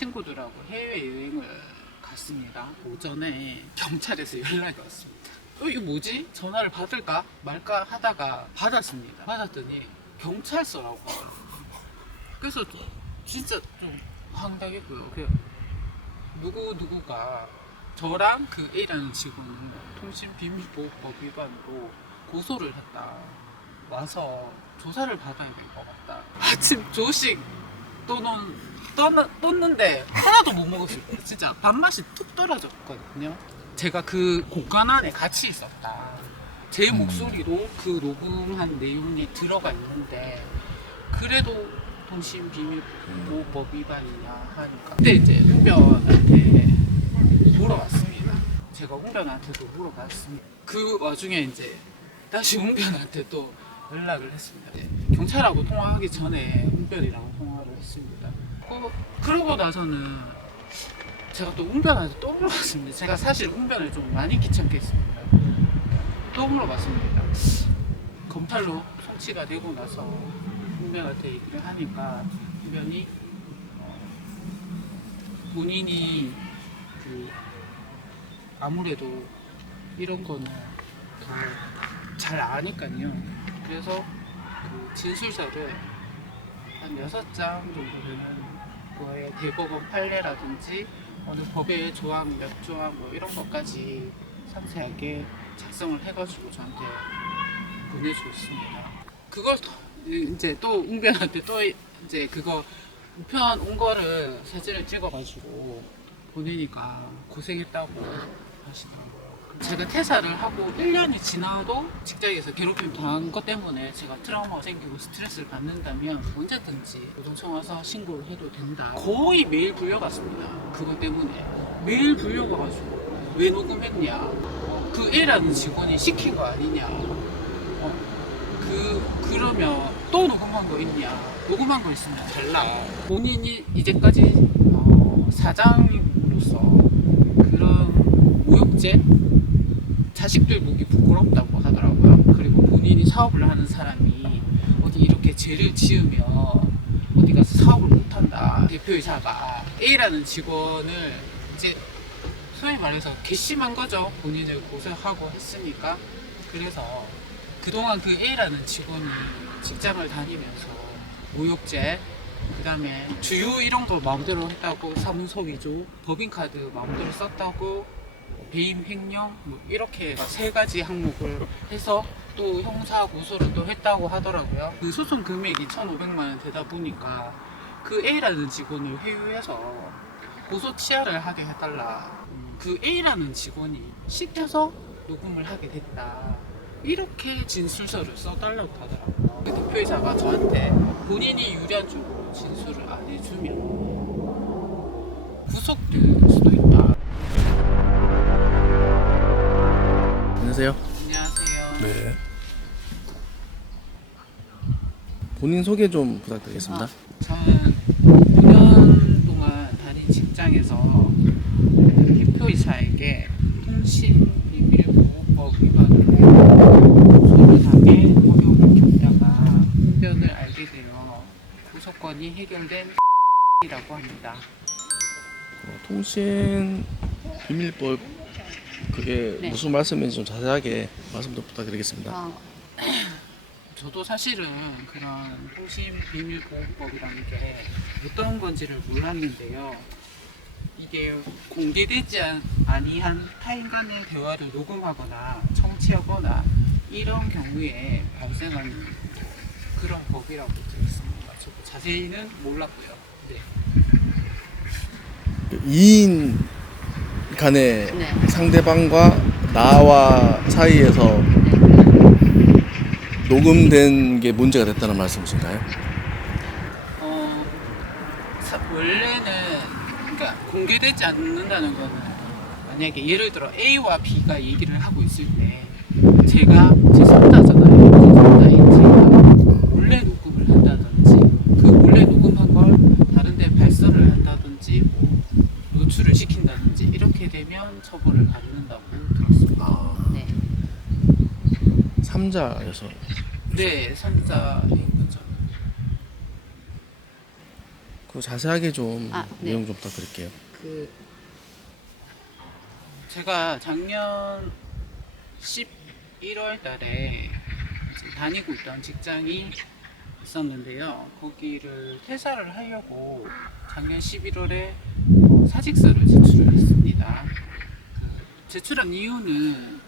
친구들하고 해외여행을 갔습니다. 오전에 경찰에서 연락이 왔습니다. 이거 뭐지? 전화를 받을까 말까 하다가 받았습니다. 받았더니 경찰서라고. 그래서 진짜 좀 황당했고요. 누구가 저랑 그 A라는 직원을 통신비밀보호법 위반으로 고소를 했다. 와서 조사를 받아야 될 것 같다. 아침 조식 떴는데 하나도 못 먹었을 거예요. 진짜 밥맛이 툭 떨어졌거든요. 제가 그 공간 안에 같이 있었다. 제 목소리로 그 녹음한 내용이 들어가 있는데 그래도 통신비밀보호법 위반이냐 하니까 그때 이제 훈변한테 물어봤습니다. 제가 훈변한테도 물어봤습니다. 그 와중에 이제 다시 훈변한테 또 연락을 했습니다. 경찰하고 통화하기 전에 훈변이랑 통화를 했습니다. 그러고 나서는 제가 또 훈변한테 또 물어봤습니다. 제가 사실 훈변을 좀 많이 귀찮게 했습니다. 또 물어봤습니다. 검찰로 송치가 되고 나서 훈변한테 얘기를 하니까 훈변이 본인이 아무래도 이런 거는 잘 아니까요. 그래서 그 진술서를 한 6장 정도 되는 거에 대법원 판례라든지 어느 법의 조항 몇 조항 뭐 이런 것까지 상세하게 작성을 해가지고 저한테 보내주고 있습니다. 그걸 이제 또 웅변한테 또 이제 그거 우편 온 거를 사진을 찍어가지고 보내니까 고생했다고 하시더라고요. 제가 퇴사를 하고 1년이 지나도 직장에서 괴롭힘 당한 것 때문에 제가 트라우마가 생기고 스트레스를 받는다면 언제든지 노동청 와서 신고를 해도 된다. 거의 매일 불려갔습니다. 그것 때문에 매일 불려가가지고 왜 녹음했냐, 그 A라는 직원이 시킨 거 아니냐, 그러면 또 녹음한 거 있냐, 녹음한 거 있으면 달라. 본인이 이제까지 사장으로서 그런 모욕죄, 자식들 보기 부끄럽다고 하더라고요. 그리고 본인이 사업을 하는 사람이 어디 이렇게 죄를 지으면 어디 가서 사업을 못한다. 대표이사가 A라는 직원을 이제 소위 말해서 괘씸한 거죠. 본인을 고소하고 했으니까. 그래서 그동안 그 A라는 직원이 직장을 다니면서 모욕죄, 그 다음에 주유 이런 거 마음대로 했다고, 사문서 위조, 법인카드 마음대로 썼다고, 배임 횡령 뭐 이렇게 3가지 항목을 해서 또 형사 고소를 또 했다고 하더라고요. 그 소송 금액이 1,500만 원 되다 보니까 그 A라는 직원을 회유해서 고소 취하를 하게 해달라. 그 A라는 직원이 시켜서 녹음을 하게 됐다. 이렇게 진술서를 써달라고 하더라고요. 그 대표이사가 저한테 본인이 유리한 쪽으로 진술을 안 해주면 구속될 수도 있다. 안녕하세요. 안녕하세요. 네. 본인 소개 좀 부탁드리겠습니다. 저는 5년 동안 다닌 직장에서 대표이사에게 통신비밀보호법 위반으로 고소를 당해 어려움을 겪다가 훈변을 알게 되어 고소건이 해결된 이라고 합니다. 통신 비밀법 그게 네. 무슨 말씀인지 좀 자세하게 말씀 좀 부탁드리겠습니다. 저도 사실은 그런 통신비밀보호법이라는 게 어떤 건지를 몰랐는데요. 이게 공개되지 아니한 타인 간의 대화를 녹음하거나 청취하거나 이런 경우에 발생하는 그런 법이라고 되어 있습니다. 저도 자세히는 몰랐고요. 네. 2인 간의 네. 상대방과 나와 사이에서 녹음된 게 문제가 됐다는 말씀이신가요? 원래는 그러니까 공개되지 않는다는 거는 만약에 예를 들어 A와 B가 얘기를 하고 있을 때 제가 제3자잖아요. 제3자인 제가 몰래 녹음을 한다든지 그 몰래 녹음한 걸 다른 데 발설을 한다든지 뭐 노출을 시킨다든지 이렇게 되면 처벌을 받는다고 들었습니다. 네. 3자여서 네, 3자인 거죠. 그 자세하게 좀 아, 네. 내용 좀 부탁드릴게요. 그 제가 작년 11월 달에 다니고 있던 직장이 있었는데요. 거기를 퇴사를 하려고 작년 11월에 사직서를 제출을 했습니다. 제출한 이유는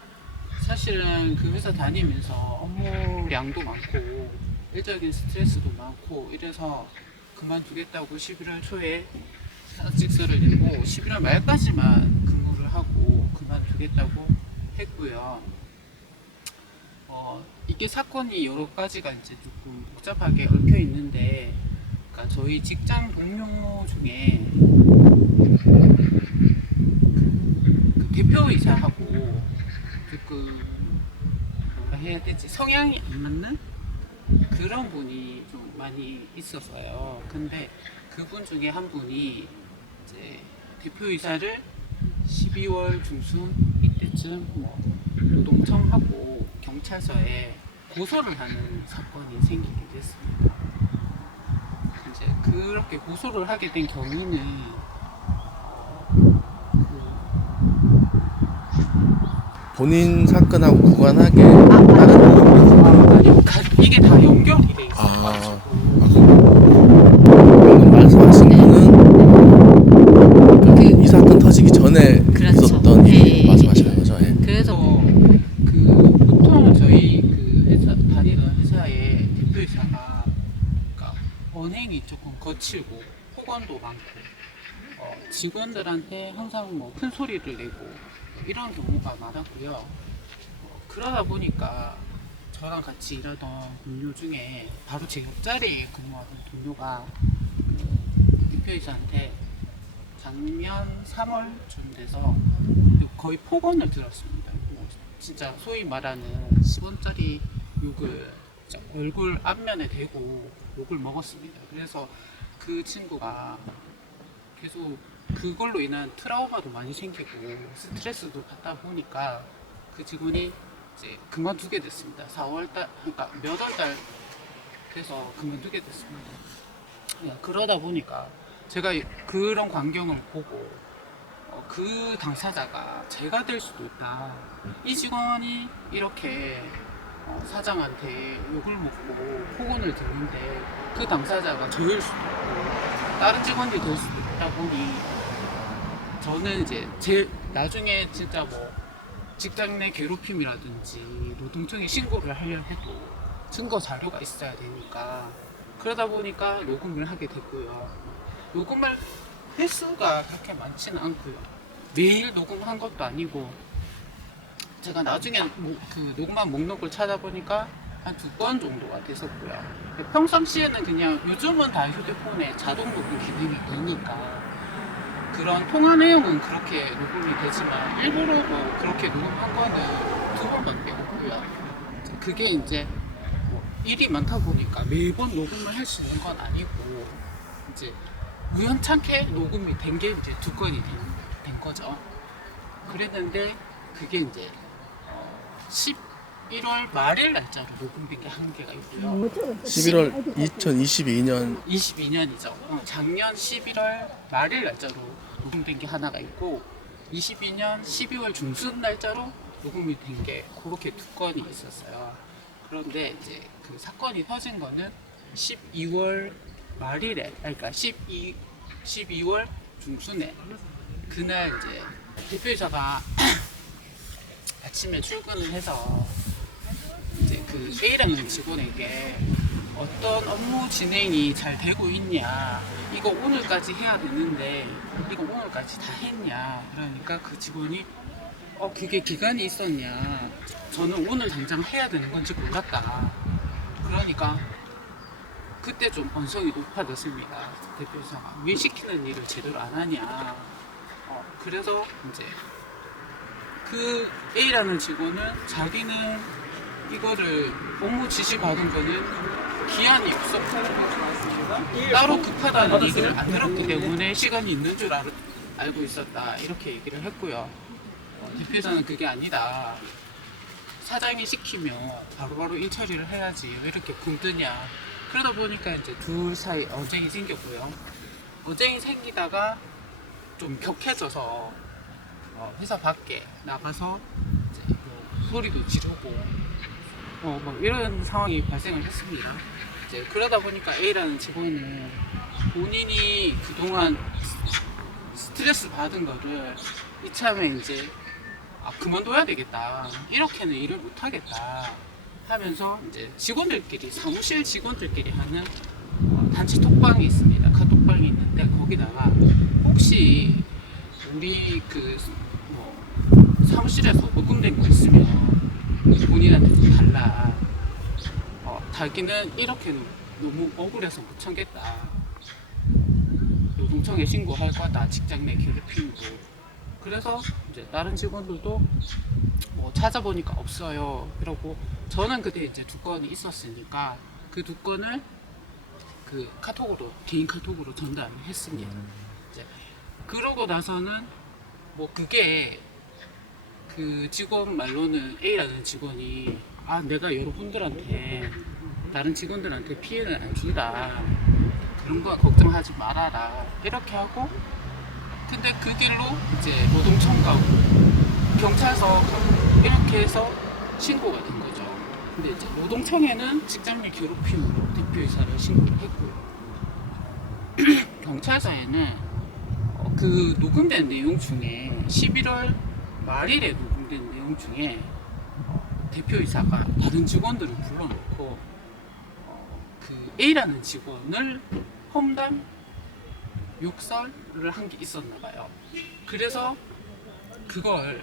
사실은 그 회사 다니면서 업무량도 많고 일적인 스트레스도 많고 이래서 그만두겠다고 11월 초에 사직서를 내고 11월 말까지만 근무를 하고 그만두겠다고 했고요. 이게 사건이 여러 가지가 이제 조금 복잡하게 얽혀 있는데, 그러니까 저희 직장 동료 중에 그 대표이사하고 조금 뭐라 해야 되지, 성향이 안 맞는 그런 분이 좀 많이 있었어요. 근데 그분 중에 한 분이 이제 대표이사를 12월 중순 이때쯤 뭐 노동청하고 경찰서에 고소를 하는 사건이 생기게 됐습니다. 이제 그렇게 고소를 하게 된 경위는 본인 사건하고 무관하게 다른 아니요, 이게 다 연결이 돼 있어가지고 방금 말씀하신 거는 이 사건 터지기 전에 그렇죠. 있었던 일이 예, 말씀하시는 거죠? 예. 그래서 그 보통 저희 그 회사 다니던 회사의 대표이사가 그러니까 언행이 조금 거칠고 폭언도 많고 직원들한테 항상 뭐 큰 소리를 내고 이런 경우가 많았고요. 그러다 보니까 저랑 같이 일하던 동료 중에 바로 제 옆자리에 근무하던 동료가 그 대표이사한테 작년 3월쯤 돼서 거의 폭언을 들었습니다. 뭐 진짜 소위 말하는 10원짜리 욕을 진짜 얼굴 앞면에 대고 욕을 먹었습니다. 그래서 그 친구가 계속 그걸로 인한 트라우마도 많이 생기고 스트레스도 받다 보니까 그 직원이 이제 그만두게 됐습니다. 4월달, 그러니까 몇 월달 돼서 그만두게 됐습니다. 그러다 보니까 제가 그런 광경을 보고 그 당사자가 제가 될 수도 있다. 이 직원이 이렇게 사장한테 욕을 먹고 폭언을 듣는데 그 당사자가 저일 수도 있고 다른 직원이 될 수도 있다 보니 저는 이제 나중에 진짜 뭐 직장 내 괴롭힘이라든지 노동청에 신고를 하려 해도 증거 자료가 있어야 되니까 그러다 보니까 녹음을 하게 됐고요. 녹음을 횟수가 그렇게 많지는 않고요. 매일 녹음한 것도 아니고 제가 나중에 그 녹음한 목록을 찾아보니까 한 2건 정도가 됐었고요. 평상시에는 그냥 요즘은 다 휴대폰에 자동 녹음 기능이 되니까 그런 통화 내용은 그렇게 녹음이 되지만 일부러도 그렇게 녹음한 거는 2번밖에 없고요. 그게 이제 뭐 일이 많다 보니까 매번 녹음을 할 수 있는 건 아니고 이제 우연찮게 녹음이 된 게 이제 2건이 된 거죠. 그랬는데 그게 이제 11월 말일 날짜로 녹음된 게 한 개가 있고요. 11월 2022년 22년이죠. 작년 11월 말일 날짜로 녹음된 게 하나가 있고 22년 12월 중순 날짜로 녹음이 된 게 그렇게 2건이 있었어요. 그런데 이제 그 사건이 터진 거는 12월 말일에, 그러니까 12월 중순에 그날 이제 대표이사가 아침에 출근을 해서 이제 그 A라는 직원에게 어떤 업무 진행이 잘 되고 있냐, 이거 오늘까지 해야 되는데 이거 오늘까지 다 했냐, 그러니까 그 직원이 그게 기간이 있었냐, 저는 오늘 당장 해야 되는 건지 몰랐다. 그러니까 그때 좀 언성이 높아졌습니다. 대표이사가 왜 시키는 일을 제대로 안 하냐. 그래서 이제 그 A라는 직원은 자기는 이거를 업무 지시 받은 거는 기한이 없었고 따로 급하다는 얘기를 안 들었기 때문에 시간이 있는 줄 알고 있었다, 이렇게 얘기를 했고요. 대표이사는 그게 아니다, 사장이 시키면 바로바로 일 처리를 해야지 왜 이렇게 굶드냐. 그러다 보니까 이제 둘 사이 언쟁이 생겼고요. 언쟁이 생기다가 좀 격해져서 회사 밖에 나가서 이제 뭐 소리도 지르고 뭐 이런 상황이 발생을 했습니다. 이제 그러다 보니까 A라는 직원은 본인이 그동안 스트레스 받은 거를 이참에 이제 그만둬야 되겠다. 이렇게는 일을 못 하겠다 하면서 이제 직원들끼리, 사무실 직원들끼리 하는 단체 톡방이 있습니다. 카톡방이 있는데 거기다가 혹시 우리 사무실에서 녹음된 거 있으면 본인한테 좀 달라. 자기는 이렇게는 너무 억울해서 못 참겠다. 노동청에 신고할 거다. 직장 내 괴롭힘으로. 그래서 이제 다른 직원들도 찾아보니까 없어요. 그러고 저는 그때 이제 두 건이 있었으니까 그 두 건을 그 카톡으로, 개인 카톡으로 전달을 했습니다. 이제 그러고 나서는 그게 그 직원 말로는 A라는 직원이 내가 여러분들한테, 다른 직원들한테 피해는 안 준다, 그런 거 걱정하지 말아라, 이렇게 하고, 근데 그 길로 이제 노동청 가고 경찰서 가고 이렇게 해서 신고가 된 거죠. 근데 이제 노동청에는 직장 내 괴롭힘으로 대표이사를 신고를 했고요. 경찰서에는 그 녹음된 내용 중에 11월 말일에 녹음된 내용 중에 대표이사가 다른 직원들을 불러놓고 그 A라는 직원을 험담, 욕설을 한 게 있었나 봐요. 그래서 그걸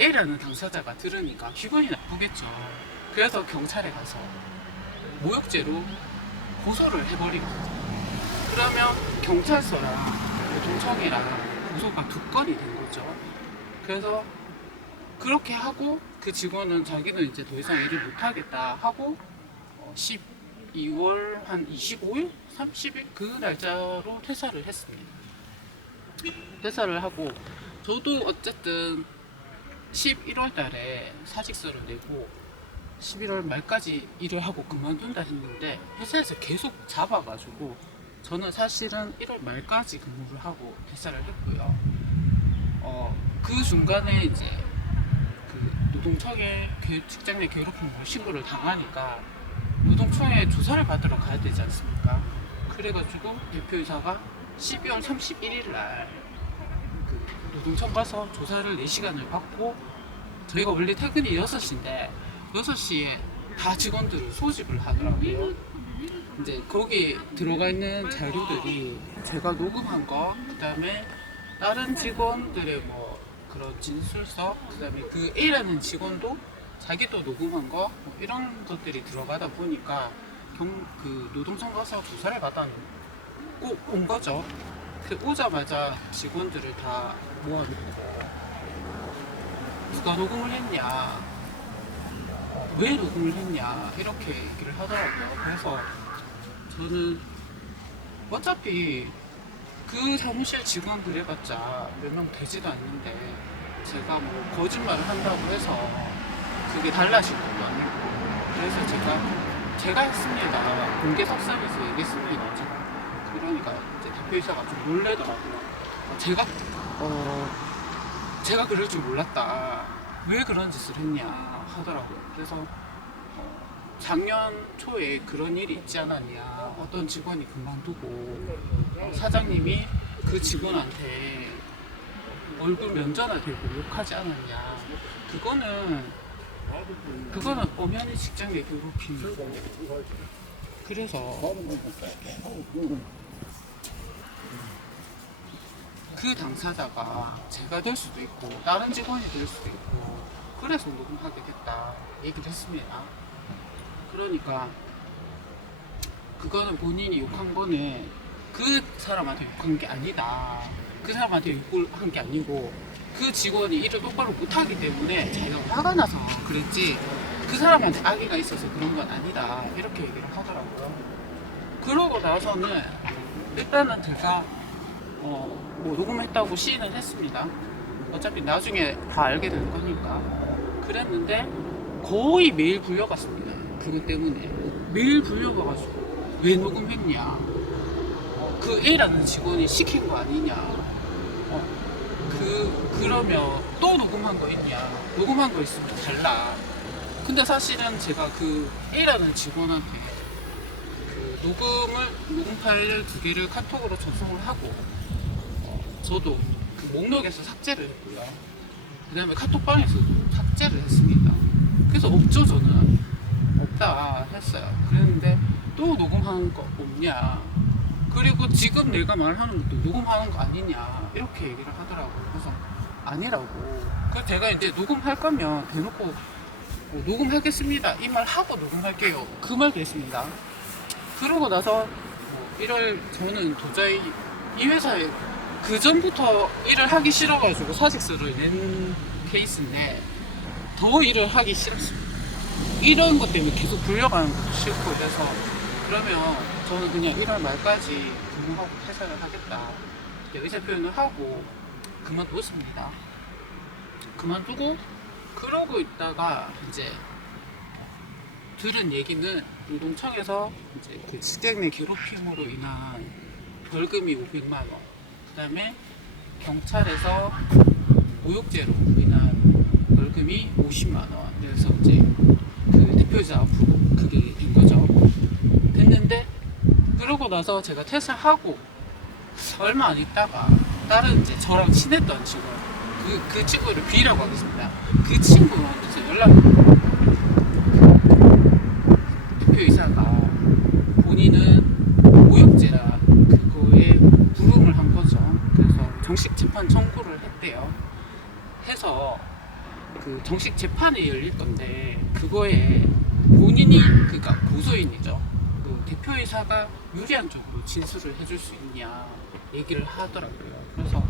A라는 당사자가 들으니까 기분이 나쁘겠죠. 그래서 경찰에 가서 모욕죄로 고소를 해버리거든요. 그러면 경찰서랑 노동청이랑 고소가 두 건이 된 거죠. 그래서 그렇게 하고 그 직원은 자기는 이제 더 이상 일을 못하겠다 하고 12월 한 25일? 30일? 그 날짜로 퇴사를 했습니다. 퇴사를 하고 저도 어쨌든 11월 달에 사직서를 내고 11월 말까지 일을 하고 그만둔다 했는데 회사에서 계속 잡아가지고 저는 사실은 1월 말까지 근무를 하고 퇴사를 했고요. 그 중간에 이제 그 노동청에 직장 내 괴롭힘 신고를 당하니까 노동청에 조사를 받으러 가야 되지 않습니까? 그래가지고 대표이사가 12월 31일 날 그 노동청 가서 조사를 4시간을 받고, 저희가 원래 퇴근이 6시인데 6시에 다 직원들을 소집을 하더라고요. 이제 거기 들어가 있는 자료들이 제가 녹음한 거, 그 다음에 다른 직원들의 그런 진술서, 그 다음에 그 A라는 직원도 자기도 녹음한 거, 이런 것들이 들어가다 보니까 그 노동청 가서 조사를 받아놓고 온 거죠. 오자마자 직원들을 다 모아놓고 누가 녹음을 했냐, 왜 녹음을 했냐, 이렇게 얘기를 하더라고요. 그래서 저는 어차피 그 사무실 직원들 해봤자 몇 명 되지도 않는데 제가 거짓말을 한다고 해서 그게 달라질 것도 아니고, 그래서 제가 했습니다. 공개 석상에서 얘기했습니다. 그러니까 이제 대표이사가 좀 놀래더라고요. 제가 그럴 줄 몰랐다, 왜 그런 짓을 했냐 하더라고요. 그래서 작년 초에 그런 일이 있지 않았냐, 어떤 직원이 그만두고 사장님이 그 직원한테 얼굴 면전화 대고 욕하지 않았냐, 그거는 엄연히 직장 내 괴롭힘이고, 그래서 그 당사자가 제가 될 수도 있고 다른 직원이 될 수도 있고, 그래서 녹음하게 됐다 얘기를 했습니다. 그러니까 그거는 본인이 욕한 거는 그 사람한테 욕한 게 아니다, 그 사람한테 욕을 한 게 아니고 그 직원이 일을 똑바로 못하기 때문에 자기가 화가 나서 그랬지, 그 사람한테 악의가 있어서 그런 건 아니다, 이렇게 얘기를 하더라고요. 그러고 나서는 일단은 제가 녹음했다고 시인은 했습니다. 어차피 나중에 다 알게 될 거니까. 그랬는데 거의 매일 불려갔습니다. 그것 때문에 매일 불려가가지고 왜 녹음했냐, 그 A라는 직원이 시킨 거 아니냐. 그러면 또 녹음한 거 있냐. 녹음한 거 있으면 달라. 근데 사실은 제가 그 A라는 직원한테 그 녹음 파일 2개를 카톡으로 전송을 하고 저도 그 목록에서 삭제를 했고요. 그 다음에 카톡방에서도 삭제를 했습니다. 그래서 없죠, 저는. 없다 했어요. 그랬는데 또 녹음하는 거 없냐. 그리고 지금 내가 말하는 것도 녹음하는 거 아니냐. 이렇게 얘기를 하더라고요. 그래서 아니라고. 그래서 제가 이제 녹음할 거면 대놓고 녹음하겠습니다. 이 말 하고 녹음할게요. 그 말도 했습니다. 그러고 나서 저는 도저히 이 회사에 그 전부터 일을 하기 싫어가지고 사직서를 낸 케이스인데 더 일을 하기 싫었습니다. 이런 것 때문에 계속 불려가는 것도 싫고 그래서 그러면 저는 그냥 1월 말까지 근무하고 퇴사를 하겠다 의사 표현을 하고 그만뒀습니다. 그만두고 그러고 있다가 이제 들은 얘기는 노동청에서 이제 그 직장 내 괴롭힘으로 인한 벌금이 500만 원, 그 다음에 경찰에서 모욕죄로 인한 벌금이 50만 원. 그래서 이제 그 대표이사 앞으로 그게 된 거죠. 됐는데 그러고 나서 제가 퇴사하고 얼마 안 있다가 다른 이제 저랑 친했던 친구, 그 친구를 B라고 하겠습니다. 그 친구한테서 연락이 오고 대표이사가 본인은 모욕죄라 그거에 불응을 한 거죠. 그래서 정식 재판 청구를 했대요. 해서 그 정식 재판이 열릴 건데 그거에 본인이 그러니까 고소인이죠. 그 대표이사가 유리한 쪽으로 진술을 해줄 수 있냐 얘기를 하더라고요. 그래서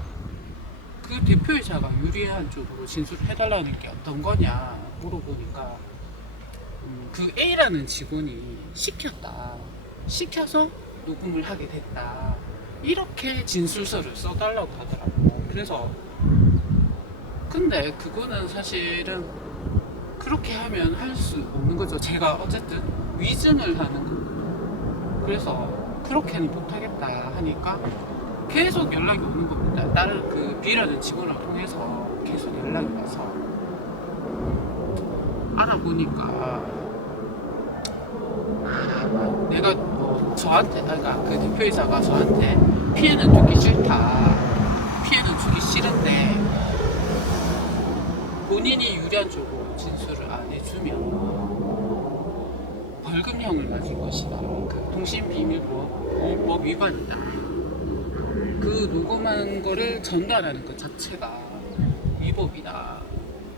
그 대표이사가 유리한 쪽으로 진술을 해달라는 게 어떤 거냐 물어보니까 그 A라는 직원이 시켜서 녹음을 하게 됐다. 이렇게 진술서를 써달라고 하더라고요. 그래서 근데 그거는 사실은 그렇게 하면 할 수 없는 거죠. 제가 어쨌든 위증을 하는 거예요. 그래서 그렇게는 못하겠다 하니까 계속 연락이 오는 겁니다. 다른 그 B라는 직원을 통해서 계속 연락이 와서 알아보니까 내가 저한테 그러니까 그 대표이사가 저한테 피해는 주기 싫다. 피해는 주기 싫은데 본인이 유리한 쪽으로 진술을 안 해주면 벌금형을 맞을 것이다. 그 통신비밀보호법 위반이다. 그 녹음한 거를 전달하는 것 자체가 위법이다.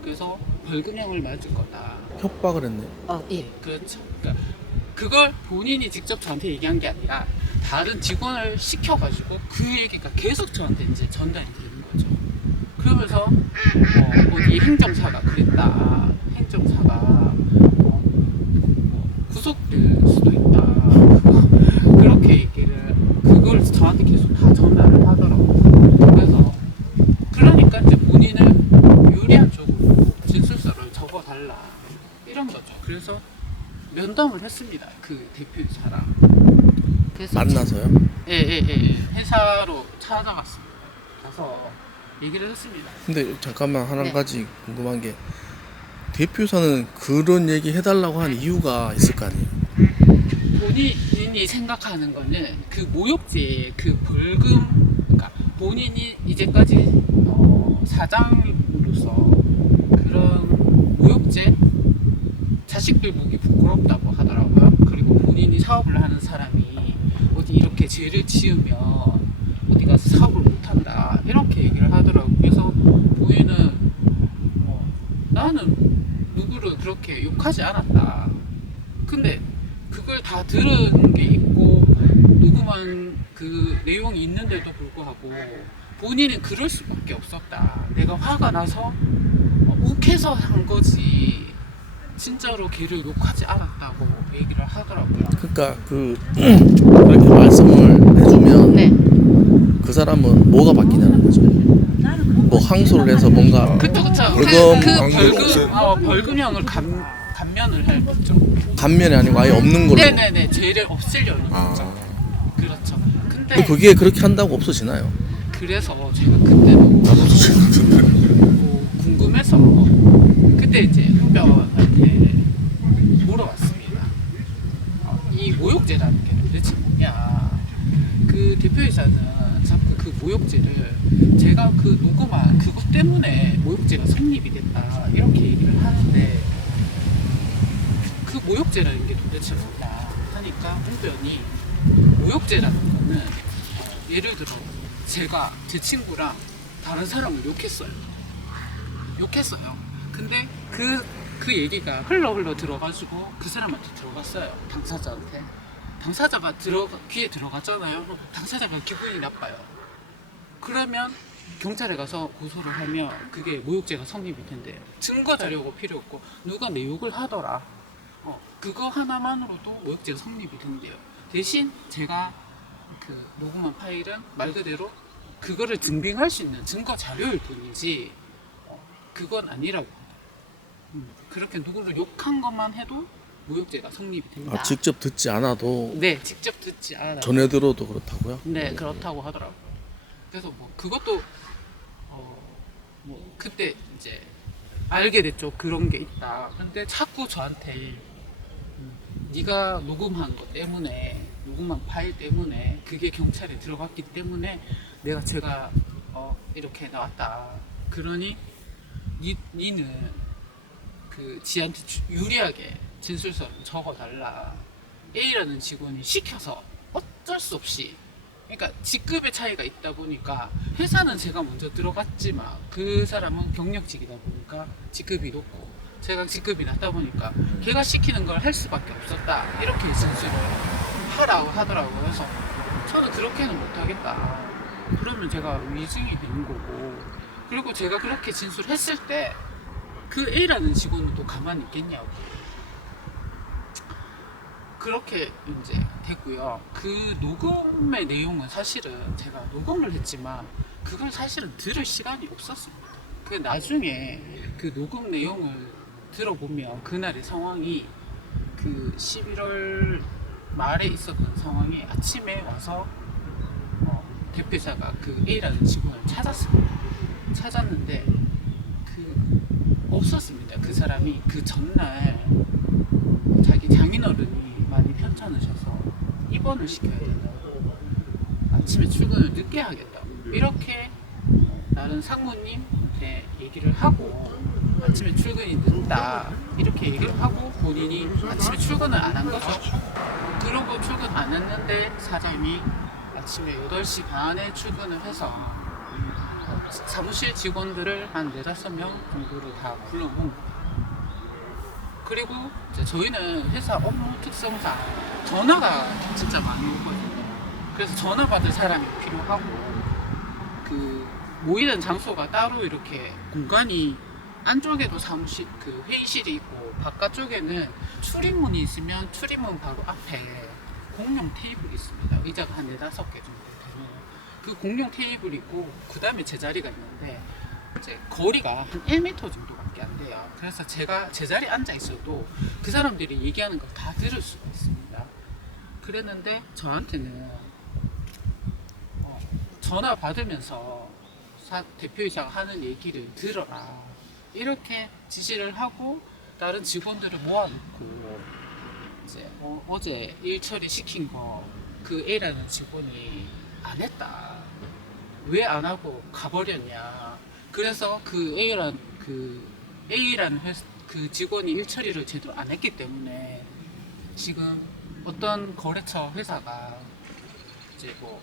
그래서 벌금형을 맞을 거다. 협박을 했네. 예, 그렇죠. 그러니까 그걸 본인이 직접 저한테 얘기한 게 아니라 다른 직원을 시켜가지고 그 얘기가 계속 저한테 이제 전달이 되는 거죠. 그러면서 어디 행정사가 그랬다. 행정사가 구속될 수도 있다. 그렇게 얘기를 그걸 저한테 계속 다 전달을 하더라고요. 그래서 그러니까 이제 본인을 유리한 쪽으로 진술서를 적어달라 이런 거죠. 그래서 면담을 했습니다. 그 대표이사랑. 그래서 만나서요? 예. 회사로 찾아갔습니다. 가서 얘기를 했습니다. 근데 잠깐만 한 네. 가지 궁금한 게 대표사는 그런 얘기 해달라고 한 이유가 있을 거 아니에요? 본인이 생각하는 거는 그 모욕죄의 그 벌금, 그러니까 본인이 이제까지 사장으로서 그런 모욕죄, 자식들 보기 부끄럽다고 하더라고요. 그리고 본인이 사업을 하는 사람이 어디 이렇게 죄를 지으면 어디 가서 사업을 못한다 이렇게 얘기를 하더라고요. 그래서 본인은 나는 누구를 그렇게 욕하지 않았다. 근데 그걸 다 들은 게 있고 녹음한 그 내용이 있는데도 불구하고 본인은 그럴 수밖에 없었다. 내가 화가 나서 욱해서 한 거지 진짜로 걔를 욕하지 않았다고 얘기를 하더라고요. 그러니까 그렇게 말씀을 해주면 네. 그 사람은 뭐가 바뀌냐는 거죠. 뭐 항소를 해서 뭔가 그쵸. 벌금형을 감면을 할 거죠. 감면이 아니고 아예 없는 걸로. 네네네. 죄를 없애려는 거죠. 그렇죠. 근데 근데 그게 그렇게 한다고 없어지나요? 그래서 제가 그때도 궁금해서 그때 이제 훈련한테 물어봤습니다. 이 모욕죄라는 게 도대체 뭐냐. 그 대표이사는 자꾸 그 모욕죄를 제가 그 녹음한 그것 때문에 모욕죄가 성립이 됐다 이렇게 얘기를 하는데 그 모욕죄라는 게 도대체 뭐냐 하니까 훈련이 모욕죄라는 거는 예를 들어 제가 제 친구랑 다른 사람을 욕했어요. 근데 그 얘기가 흘러 들어가지고 그 사람한테 들어갔어요. 당사자한테. 당사자가 귀에 들어갔잖아요. 당사자가 기분이 나빠요. 그러면 경찰에 가서 고소를 하면 그게 모욕죄가 성립이 된대요. 증거 자료가 필요 없고 누가 내 욕을 하더라. 그거 하나만으로도 모욕죄가 성립이 된대요. 대신 제가 그 녹음한 파일은 말 그대로 그거를 증빙할 수 있는 증거 자료일 뿐이지 그건 아니라고. 그렇게 누구를 욕한 것만 해도 모욕죄가 성립이 됩니다. 직접 듣지 않아도 네, 직접 듣지 않아도 전해 들어도 그렇다고요? 네, 그렇다고 하더라고요. 그래서 뭐 그것도 뭐 그때 이제 알게 됐죠. 그런 게 있다. 근데 자꾸 저한테 네가 녹음한 것 때문에 녹음한 파일 때문에 그게 경찰에 들어갔기 때문에 제가 이렇게 나왔다. 그러니 니는 그 지한테 유리하게 진술서를 적어달라. A라는 직원이 시켜서 어쩔 수 없이 그러니까 직급의 차이가 있다 보니까 회사는 제가 먼저 들어갔지만 그 사람은 경력직이다 보니까 직급이 높고 제가 직급이 낮다 보니까 걔가 시키는 걸 할 수밖에 없었다 이렇게 진술을 하라고 하더라고요. 그래서 저는 그렇게는 못하겠다. 그러면 제가 위증이 되는 거고 그리고 제가 그렇게 진술했을 때 그 A라는 직원은 또 가만히 있겠냐고 그렇게 이제 됐고요. 그 녹음의 내용은 사실은 제가 녹음을 했지만 그걸 사실은 들을 시간이 없었습니다. 그 나중에 그 녹음 내용을 들어보면 그날의 상황이 그 11월 말에 있었던 상황이 아침에 와서 대표자가 그 A라는 직원을 찾았는데 없었습니다. 그 사람이 그 전날 자기 장인어른이 많이 편찮으셔서 입원을 시켜야 된다고 아침에 출근을 늦게 하겠다고 이렇게 다른 상무님한테 얘기를 하고 아침에 출근이 늦다 이렇게 얘기를 하고 본인이 아침에 출근을 안 한 거죠. 그러고 출근 안 했는데 사장이 아침에 8시 반에 출근을 해서 사무실 직원들을 한 4-5명 정도를 다 불러본 거예요. 그리고 이제 저희는 회사 업무 특성상 전화가 진짜 많이 오거든요. 그래서 전화 받을 사람이 필요하고 그 모이는 장소가 따로 이렇게 공간이 안쪽에도 사무실 그 회의실이 있고 바깥쪽에는 출입문이 있으면 출입문 바로 앞에 공용 테이블이 있습니다. 의자가 한 4-5개 정도 되는 그 공용 테이블이 있고 그 다음에 제 자리가 있는데 이제 거리가 한 1m 정도밖에 안 돼요. 그래서 제가 제 자리에 앉아 있어도 그 사람들이 얘기하는 걸 다 들을 수가 있습니다. 그랬는데 저한테는 전화 받으면서 대표이사가 하는 얘기를 들어라 이렇게 지시를 하고 다른 직원들을 모아놓고 이제 어제 일 처리 시킨 거 그 A라는 직원이 안 했다. 왜 안 하고 가버렸냐. 그래서 그 A라는 그 직원이 일 처리를 제대로 안 했기 때문에 지금 어떤 거래처 회사가 이제 뭐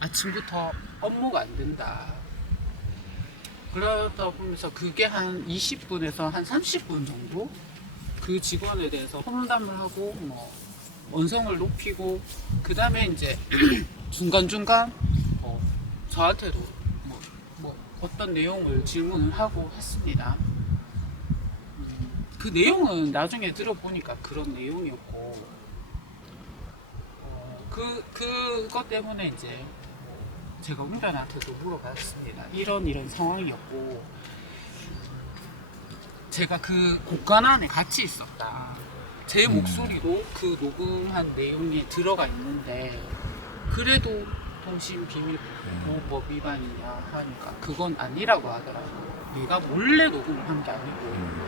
아침부터 업무가 안 된다. 그러다 보면서 그게 한 20분에서 한 30분 정도 그 직원에 대해서 험담을 하고 뭐 원성을 높이고 그 다음에 이제 중간중간 저한테도 뭐 어떤 내용을 질문을 하고 했습니다. 그 내용은 나중에 들어보니까 그런 내용이었고 그것 때문에 이제 제가 운전한테도 물어봤습니다. 이런 상황이었고 제가 그 공간 안에 같이 있었다. 제 목소리도 그 녹음한 내용에 들어가 있는데 그래도 통신 비밀 보호법 위반이냐 하니까 그건 아니라고 하더라고요. 내가 몰래 녹음을 한 게 아니고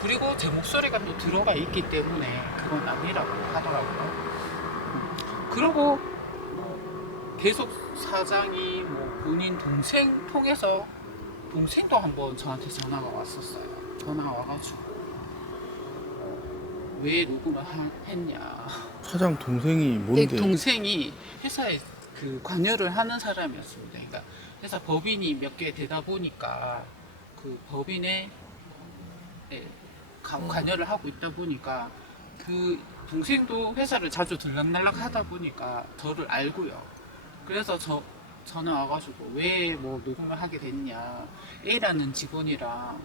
그리고 제 목소리가 또 들어가 있기 때문에 그건 아니라고 하더라고요. 그리고 계속 사장이 뭐 본인 동생 통해서 동생도 한번 저한테 전화가 왔었어요. 전화가 와가지고 왜 녹음을 했냐. 사장 동생이 내 뭔데? 동생이 회사에 그 관여를 하는 사람이었습니다. 그러니까 회사 법인이 몇 개 되다 보니까 그 법인에 관여를 하고 있다 보니까 그 동생도 회사를 자주 들락날락 하다 보니까 저를 알고요. 그래서 전화 와가지고 왜 뭐 녹음을 하게 됐냐. A라는 직원이랑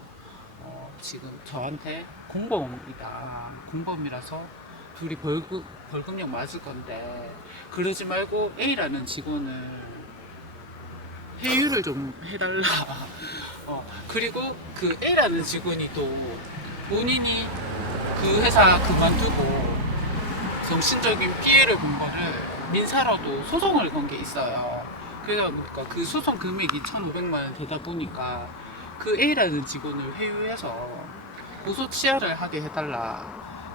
지금 저한테 공범이다. 공범이라서 둘이 벌금형 맞을 건데 그러지 말고 A라는 직원을 회유를 좀 해달라. 그리고 그 A라는 직원이 또 본인이 그 회사 그만두고 정신적인 피해를 본 거를 민사로도 소송을 건 게 있어요. 그러다 보니까 그 소송 금액이 1,500만 원 되다 보니까 그 A라는 직원을 회유해서 고소 취하를 하게 해달라.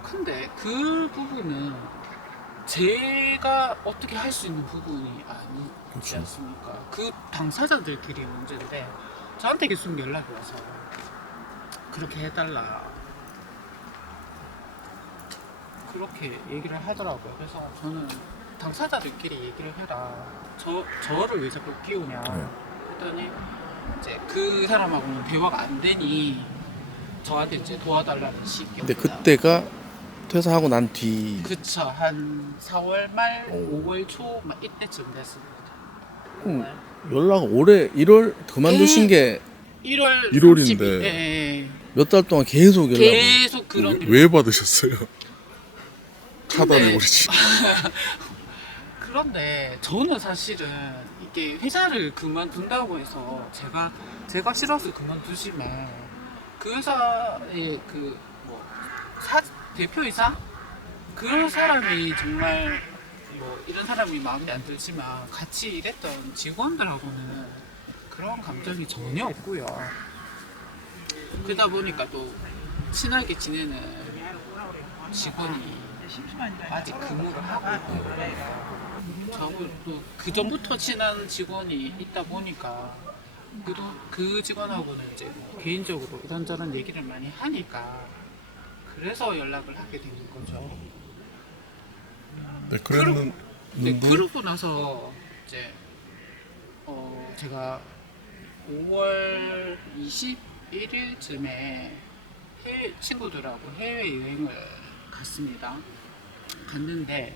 근데 그 부분은 제가 어떻게 할 수 있는 부분이 아니지 그렇죠. 않습니까? 그 당사자들끼리 문제인데 저한테 계속 연락이 와서 그렇게 해달라. 그렇게 얘기를 하더라고요. 그래서 저는 당사자들끼리 얘기를 해라. 저를 왜 자꾸 끼우냐. 했더니 이제 그 사람하고는 대화가 안 되니 저한테 이제 도와달라는 식이었어요. 근데 그때가 퇴사하고 난 뒤. 그쵸. 한 4월 말, 5월 초 막 이때쯤 됐습니다. 연락 올해 1월 그만두신 게 1월 1월인데. 30일, 예, 몇 달 동안 계속 연락. 계속 그런 왜 받으셨어요? 차단해버리지. 그런데 저는 사실은 이게 회사를 그만둔다고 해서 제가 싫어서 그만두지만 그 회사의 그 뭐 대표이사 그런 사람이 정말 뭐 이런 사람이 마음에 안 들지만 같이 일했던 직원들하고는 그런 감정이 전혀 없고요. 그러다 보니까 또 친하게 지내는 직원이 아직 근무를 하고 있고 저하고 또 그 전부터 친한 직원이 있다 보니까 그 직원하고는 이제 뭐 개인적으로 이런저런 얘기를 많이 하니까 그래서 연락을 하게 된 거죠. 네, 그랬는 네, 그러고 나서 이제 제가 5월 21일쯤에 친구들하고 해외여행을 갔습니다. 갔는데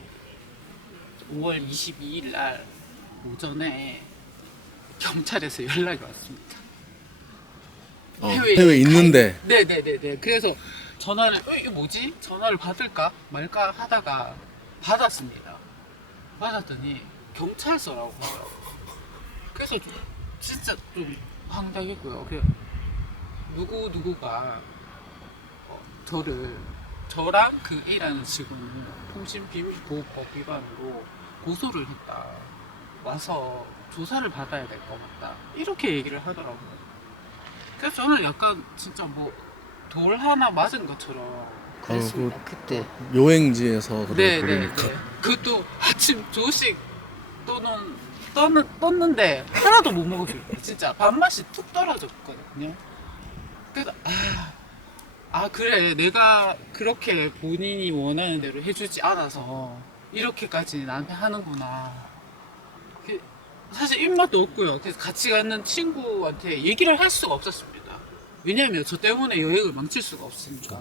5월 22일 날 오전에 경찰에서 연락이 왔습니다. 해외에 있는데. 네네네네. 그래서 전화를 이게 뭐지? 전화를 받을까 말까 하다가 받았습니다. 받았더니 경찰서라고 하더라고요. 그래서 진짜 좀 황당했고요. 누구가 저랑 그 A라는 직원을 통신비밀보호법 위반으로 고소를 했다. 와서 조사를 받아야 될 것 같다. 이렇게 얘기를 하더라고요. 그래서 저는 약간 진짜 뭐 돌 하나 맞은 것처럼 그랬습니다. 그때. 여행지에서 네, 그러니까. 그것도 아침 조식 떴는데 하나도 못 먹었어요. 진짜 밥맛이 툭 떨어졌거든요. 그래서 그래 내가 그렇게 본인이 원하는 대로 해주지 않아서 이렇게까지 나한테 하는구나. 사실 입맛도 없고요. 그래서 같이 가는 친구한테 얘기를 할 수가 없었습니다. 왜냐하면 저 때문에 여행을 망칠 수가 없으니까.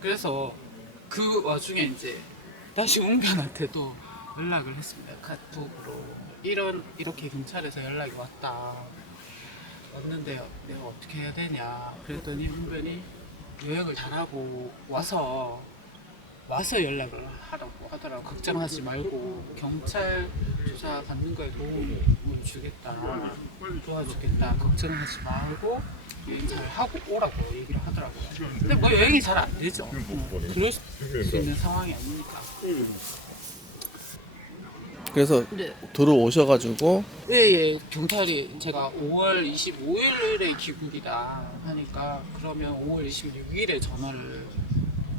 그래서 그 와중에 이제 다시 웅변한테도 연락을 했습니다. 카톡으로 이렇게 경찰에서 연락이 왔는데 내가 어떻게 해야 되냐. 그랬더니 웅변이 여행을 잘하고 와서 연락을 하라고 하더라고. 걱정하지 말고 경찰 조사 받는 거에 도움을 주겠다, 도와주겠다, 걱정하지 말고 여행 잘 하고 오라고 얘기를 하더라고요. 근데 뭐 여행이 잘 안 되죠. 그럴 수 있는 상황이 아니니까. 그래서 네. 들어오셔가지고 예, 경찰이 제가 5월 25일에 귀국이다 하니까 그러면 5월 26일에 전화를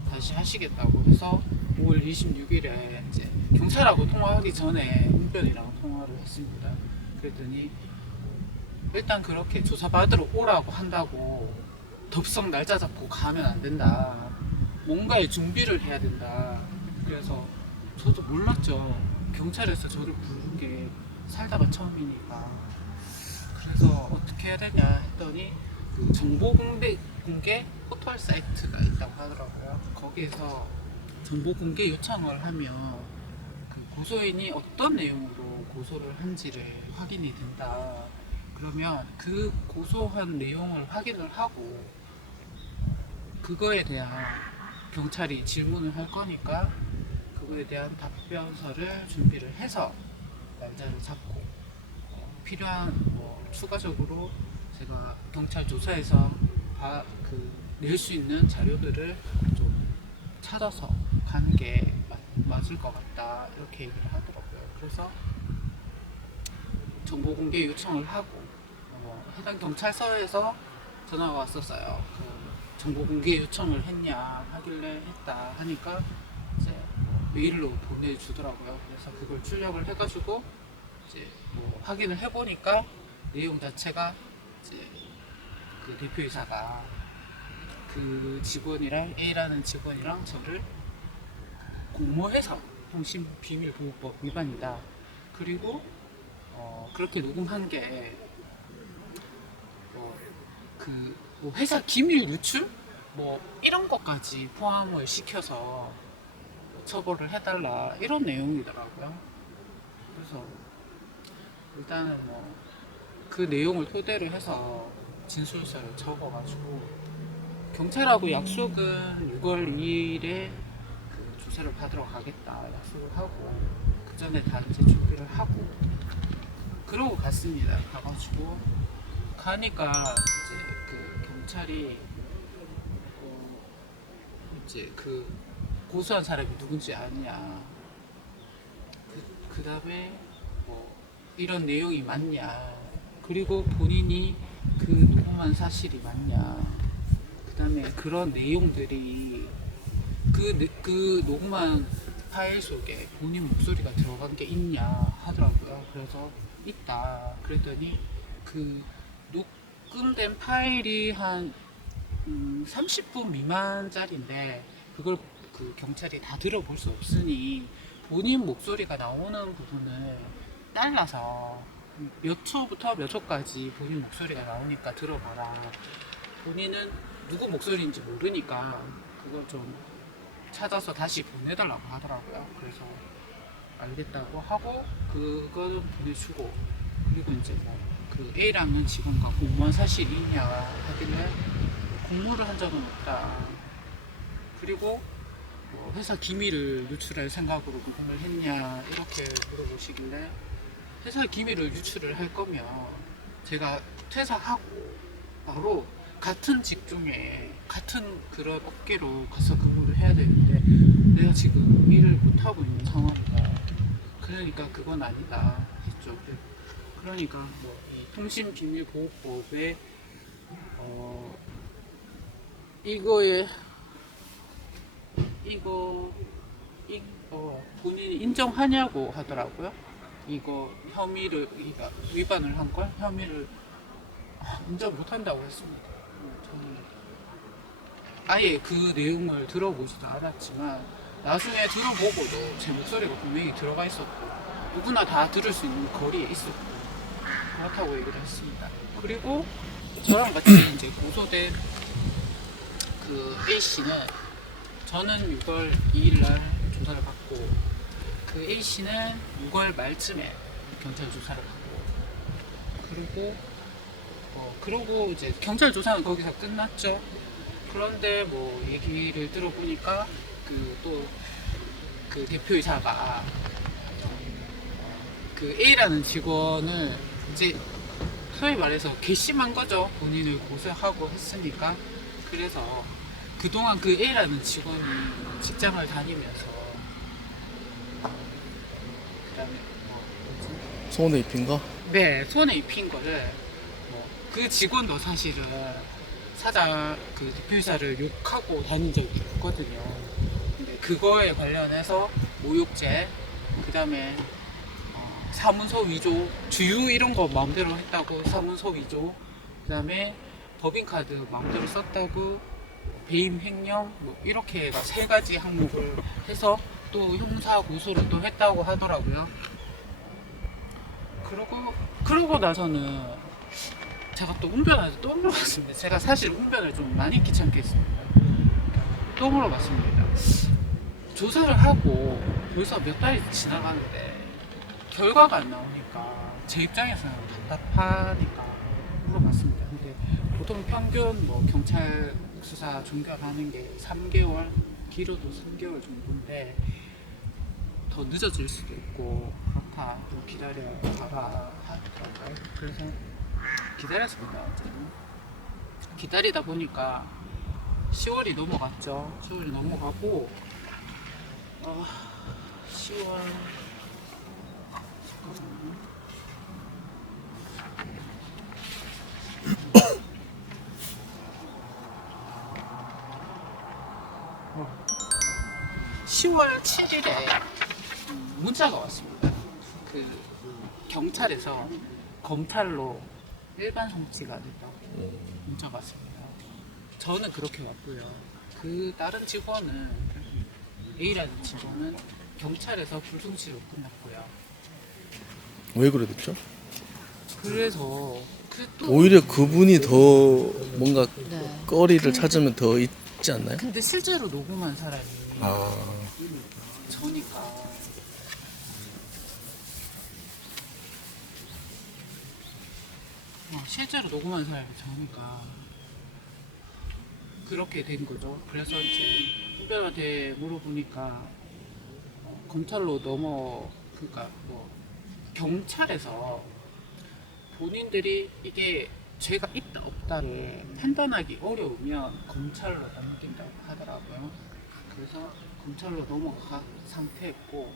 다시 하시겠다고 해서 5월 26일에 이제 경찰하고 통화하기 전에 운변이랑 통화를 했습니다. 그랬더니 일단 그렇게 조사받으러 오라고 한다고 덥석 날짜 잡고 가면 안 된다. 뭔가의 준비를 해야 된다. 그래서 저도 몰랐죠. 경찰에서 저를 부른 게 살다가 처음이니까. 그래서 어떻게 해야 되냐 했더니 그 정보 공개 포털 사이트가 있다고 하더라고요. 거기에서 정보 공개 요청을 하면 그 고소인이 어떤 내용으로 고소를 한지를 확인이 된다. 그러면 그 고소한 내용을 확인을 하고 그거에 대한 경찰이 질문을 할 거니까 그거에 대한 답변서를 준비를 해서 날짜를 잡고 필요한 추가적으로 제가 경찰 조사에서 낼 수 있는 자료들을 좀 찾아서 가는 게 맞을 것 같다 이렇게 얘기를 하더라고요. 그래서 정보 공개 요청을 하고 해당 경찰서에서 전화가 왔었어요. 그 정보 공개 요청을 했냐 하길래 했다 하니까 이제 메일로 보내주더라고요. 그래서 그걸 출력을 해가지고 이제 확인을 해보니까 내용 자체가 이제 그 대표이사가 그 직원이랑 A라는 직원이랑 저를 공모해서 통신비밀보호법 위반이다. 그리고 그렇게 녹음한 게 회사 기밀 유출 이런 것까지 포함을 시켜서 처벌을 해달라 이런 내용이더라고요. 그래서 일단은 그 내용을 토대로 해서 진술서를 적어가지고 경찰하고 약속은 6월 2일에 그 조사를 받으러 가겠다 약속을 하고 그 전에 다 이제 준비를 하고 그러고 갔습니다. 가가지고 가니까 이제 그 경찰이 이제 그 고소한 사람이 누군지 아냐, 그 다음에 이런 내용이 맞냐, 그리고 본인이 그 녹음한 사실이 맞냐, 그 다음에 그런 내용들이 그 녹음한 파일 속에 본인 목소리가 들어간 게 있냐 하더라고요. 그래서 있다. 그랬더니 그 녹음된 파일이 한 30분 미만짜리인데 그걸 그 경찰이 다 들어볼 수 없으니 본인 목소리가 나오는 부분을 잘라서 몇 초부터 몇 초까지 본인 목소리가 나오니까 들어봐라. 본인은 누구 목소리인지 모르니까 그걸 좀 찾아서 다시 보내달라고 하더라고요. 그래서 알겠다고 하고 그거는 보내주고 그리고 이제 그 A라는 직원과 공무원 사실이 있냐 하길래 공모를 한 적은 없다. 그리고 회사 기밀을 유출할 생각으로 녹음을 했냐 이렇게 물어보시길래 회사 기밀을 유출을 할 거면 제가 퇴사하고 바로 같은 직종에 같은 그런 업계로 가서 근무를 해야 되는데 내가 지금 일을 못하고 있는 상황이다. 그러니까 그건 아니다 했죠. 그러니까 이 통신비밀보호법에 본인이 인정하냐고 하더라고요. 이거 혐의를 위반을 한 걸 혐의를 인정 못한다고 했습니다. 저는 아예 그 내용을 들어보지도 않았지만 나중에 들어보고도 제 목소리가 분명히 들어가 있었고 누구나 다 들을 수 있는 거리에 있었고 그렇다고 얘기를 했습니다. 그리고 저랑 같이 이제 고소된 그 A씨는 저는 6월 2일 날 조사를 받고 그 A씨는 6월 말쯤에 경찰 조사를 받고 그러고 이제 경찰 조사는 거기서 끝났죠. 그런데 얘기를 들어보니까 그 대표이사가 그 A라는 직원을 이제 소위 말해서 괘씸한 거죠. 본인을 고소하고 했으니까. 그래서 그동안 그 A라는 직원이 직장을 다니면서 그다음에 손에 입힌 거? 네, 손에 입힌 거를 뭐 그 직원도 사실은 사장 그 대표이사를 욕하고 다닌 적이 있거든요. 근데 그거에 관련해서 모욕죄, 그다음에 사문서 위조, 주유 이런 거 마음대로 했다고 사문서 위조, 그다음에 법인카드 마음대로 썼다고 배임 횡령 뭐 이렇게가 3가지 항목을 해서 또 형사 고소를 또 했다고 하더라고요. 그러고 나서는 제가 또 운변을 또 물어봤습니다. 제가 사실 운변을 좀 많이 귀찮게 했습니다. 또 물어봤습니다. 조사를 하고 벌써 몇 달이 지나가는데 결과가 안 나오니까 제 입장에서는 답답하니까 물어봤습니다. 근데 보통 평균 뭐 경찰 수사 종결하는 게 3개월, 길어도 3개월 정도인데 더 늦어질 수도 있고 그렇다, 좀 기다려봐라 하더라고요. 그래서 기다렸습니다. 어쨌든 기다리다 보니까 10월이 넘어갔죠. 10월이 넘어가고 10월 10월 7일에 문자가 왔습니다. 그 경찰에서 검찰로 일반 송치가 됐다고 문자가 왔습니다. 저는 그렇게 왔고요. 그 다른 직원은 A라는 직원은 경찰에서 불송치로 끝났고요. 왜 그래 됐죠? 그래서 또 오히려 그분이 더 뭔가 네. 거리를 찾으면 더 있지 않나요? 근데 실제로 녹음한 사람이 아, 저니까 실제로 녹음한 사람이 저니까 그렇게 된 거죠. 그래서 이제 후배한테 물어보니까 검찰로 그러니까 뭐 경찰에서 본인들이 이게 죄가 있다 없다를 판단하기 어려우면 검찰로 넘긴다고 하더라고요. 그래서 검찰로 넘어간 상태였고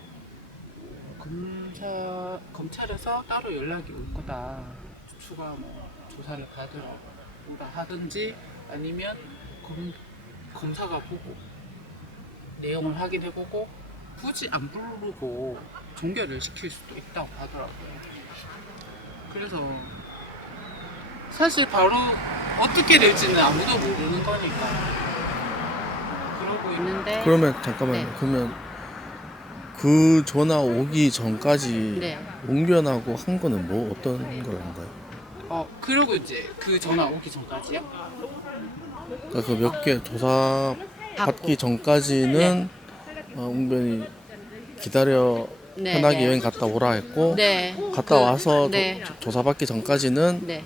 검찰에서 따로 연락이 올 거다. 추가 뭐 조사를 받으러 오라 하든지 아니면 검사가 보고 내용을 확인해보고 굳이 안 부르고 종결을 시킬 수도 있다고 하더라고요. 그래서 사실 바로 어떻게 될지는 아무도 모르는 거니까 그러고 있는데 그러면 잠깐만요. 네. 그러면 그 전화 오기 전까지 네. 웅변하고 한 거는 뭐 어떤 걸 한 거예요? 그리고 이제 그 전화 오기 전까지요? 그러니까 그 몇 개 조사 받기 전까지는 웅변이 기다려 네, 편하게 네. 여행 갔다 오라 했고 네. 갔다 와서 네. 조사 받기 전까지는 네.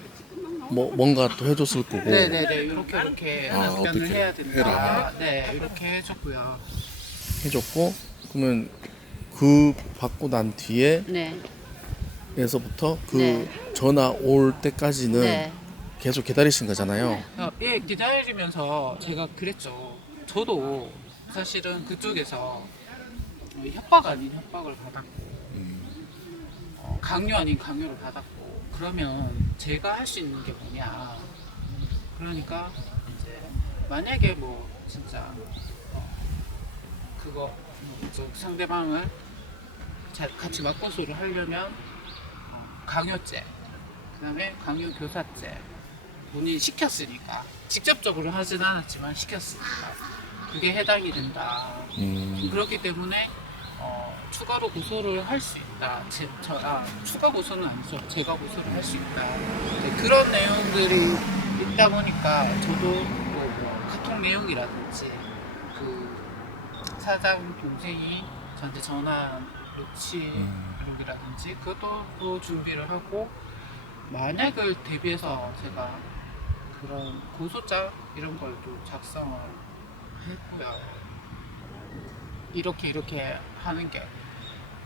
뭐 뭔가 또 해줬을 거고 네네네 이렇게 답변을 어떻게 해야 된다. 네 이렇게 해줬고요. 해줬고 그러면 그 받고 난 뒤에 네. 에서부터 그 네. 전화 올 때까지는 네. 계속 기다리신 거잖아요. 예, 기다리면서 제가 그랬죠. 저도 사실은 그쪽에서 협박 아닌 협박을 받았고, 강요 아닌 강요를 받았고, 그러면 제가 할 수 있는 게 뭐냐. 그러니까 이제 만약에 뭐 진짜 상대방을 같이 맞고소를 하려면 강요죄, 그다음에 강요교사죄. 본인이 시켰으니까 직접적으로 하진 않았지만 시켰으니까 그게 해당이 된다. 그렇기 때문에 추가로 고소를 할 수 있다. 추가 고소는 아니죠. 제가 고소를 할 수 있다. 네, 그런 내용들이 있다 보니까 저도 뭐 카톡 내용이라든지 그 사장 동생이 저한테 전화한 녹취록이라든지 그것도 또 준비를 하고 만약을 대비해서 제가 그런 고소장 이런 걸 또 작성을 했고요. 이렇게 하는 게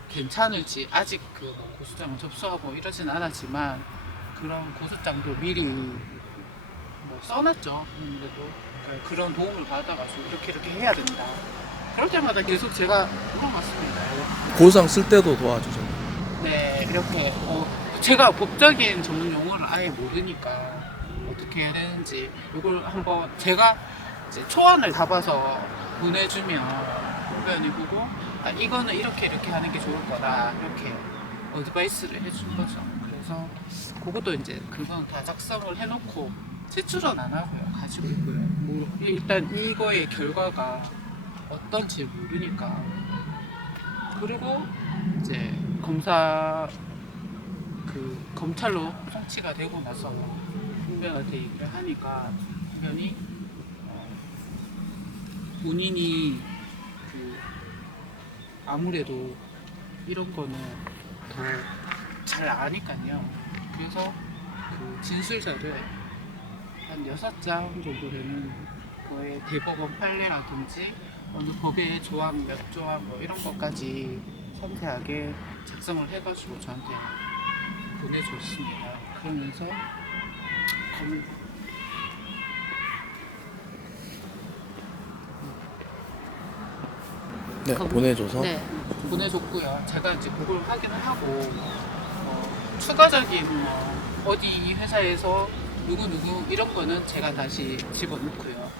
괜찮을지 아직 그 뭐 고소장을 접수하고 이러진 않았지만 그런 고소장도 미리 뭐 써놨죠. 그래도 그런 도움을 받아가지고 이렇게 해야 된다. 그럴 때마다 계속 제가 물어봤습니다. 고소장 쓸 때도 도와주죠. 네, 이렇게 제가 법적인 전문 용어를 아예 모르니까 어떻게 해야 되는지 이걸 한번 제가 이제 초안을 잡아서 보내주면 훈련이 보고 이거는 이렇게 하는 게 좋을 거다 이렇게 어드바이스를 해준 거죠. 그래서 그것도 이제 그건 다 작성을 해놓고 제출은 안 하고요. 가지고 있고요. 뭐 일단 이거의 결과가 어떤지 모르니까. 그리고 이제 검찰로 송치가 되고 나서 훈련한테 얘기를 하니까 훈련이 본인이 아무래도 이런 거는 더 잘 아니까요. 그래서 진술서를 한 6장 정도 되는 거에 대법원 판례라든지 어느 법의 조항 몇 조항 뭐 이런 것까지 상세하게 작성을 해가지고 저한테 보내줬습니다. 그러면서 네, 보내줘서. 네, 보내줬고요. 제가 이제 그걸 확인을 하고 추가적인 어디 회사에서 누구 이런 거는 제가 다시 집어넣고요.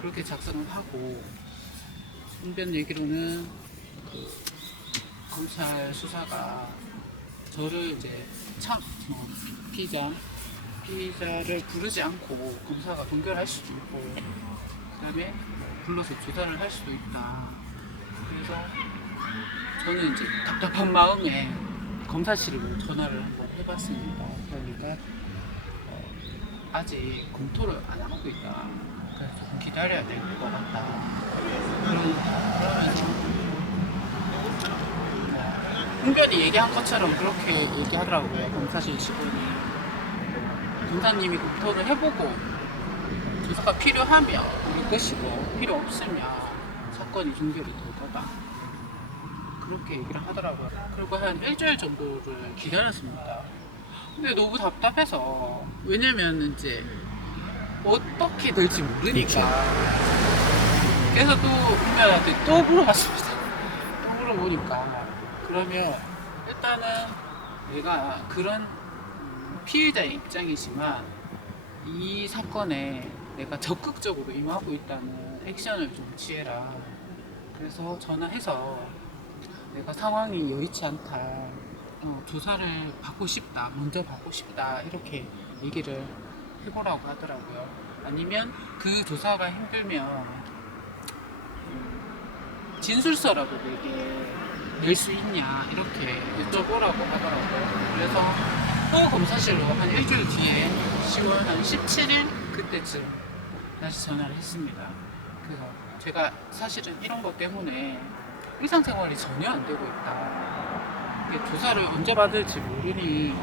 그렇게 작성을 하고 훈변 얘기로는 검찰 수사가 저를 이제 피의자를 부르지 않고 검사가 동결할 수도 있고 그다음에 불러서 조사를 할 수도 있다. 그래서 저는 이제 답답한 마음에 검사실로 전화를 한번 해봤습니다. 그러니까 아직 검토를 안 하고 있다. 그래서 조금 기다려야 될 것 같다. 그러면서 훈변이 얘기한 것처럼 그렇게 얘기하더라고요. 검사실 직원이. 검사님이 검토를 해보고 조사가 필요하면 올 것이고 필요 없으면 사건이 종결이 될 거다. 그렇게 얘기를 하더라고요. 그리고 한 일주일 정도를 기다렸습니다. 근데 너무 답답해서 왜냐면 이제 어떻게 될지 모르니까 그래서 또 훈련한테 또 물어봤습니다. 또 물어보니까 그러면 일단은 내가 그런 피해자의 입장이지만 이 사건에 내가 적극적으로 임하고 있다는 액션을 좀 취해라. 그래서 전화해서 내가 상황이 여의치 않다. 조사를 받고 싶다. 먼저 받고 싶다. 이렇게 얘기를 해보라고 하더라고요. 아니면 그 조사가 힘들면 진술서라도 낼 수 있냐 이렇게 여쭤보라고 하더라고요. 그래서 또 검사실로 한 일주일 뒤에 10월 한 17일 그때쯤 다시 전화를 했습니다. 그래서 제가 사실은 이런 것 때문에 일상생활이 전혀 안 되고 있다. 이게 조사를 언제 받을지 모르니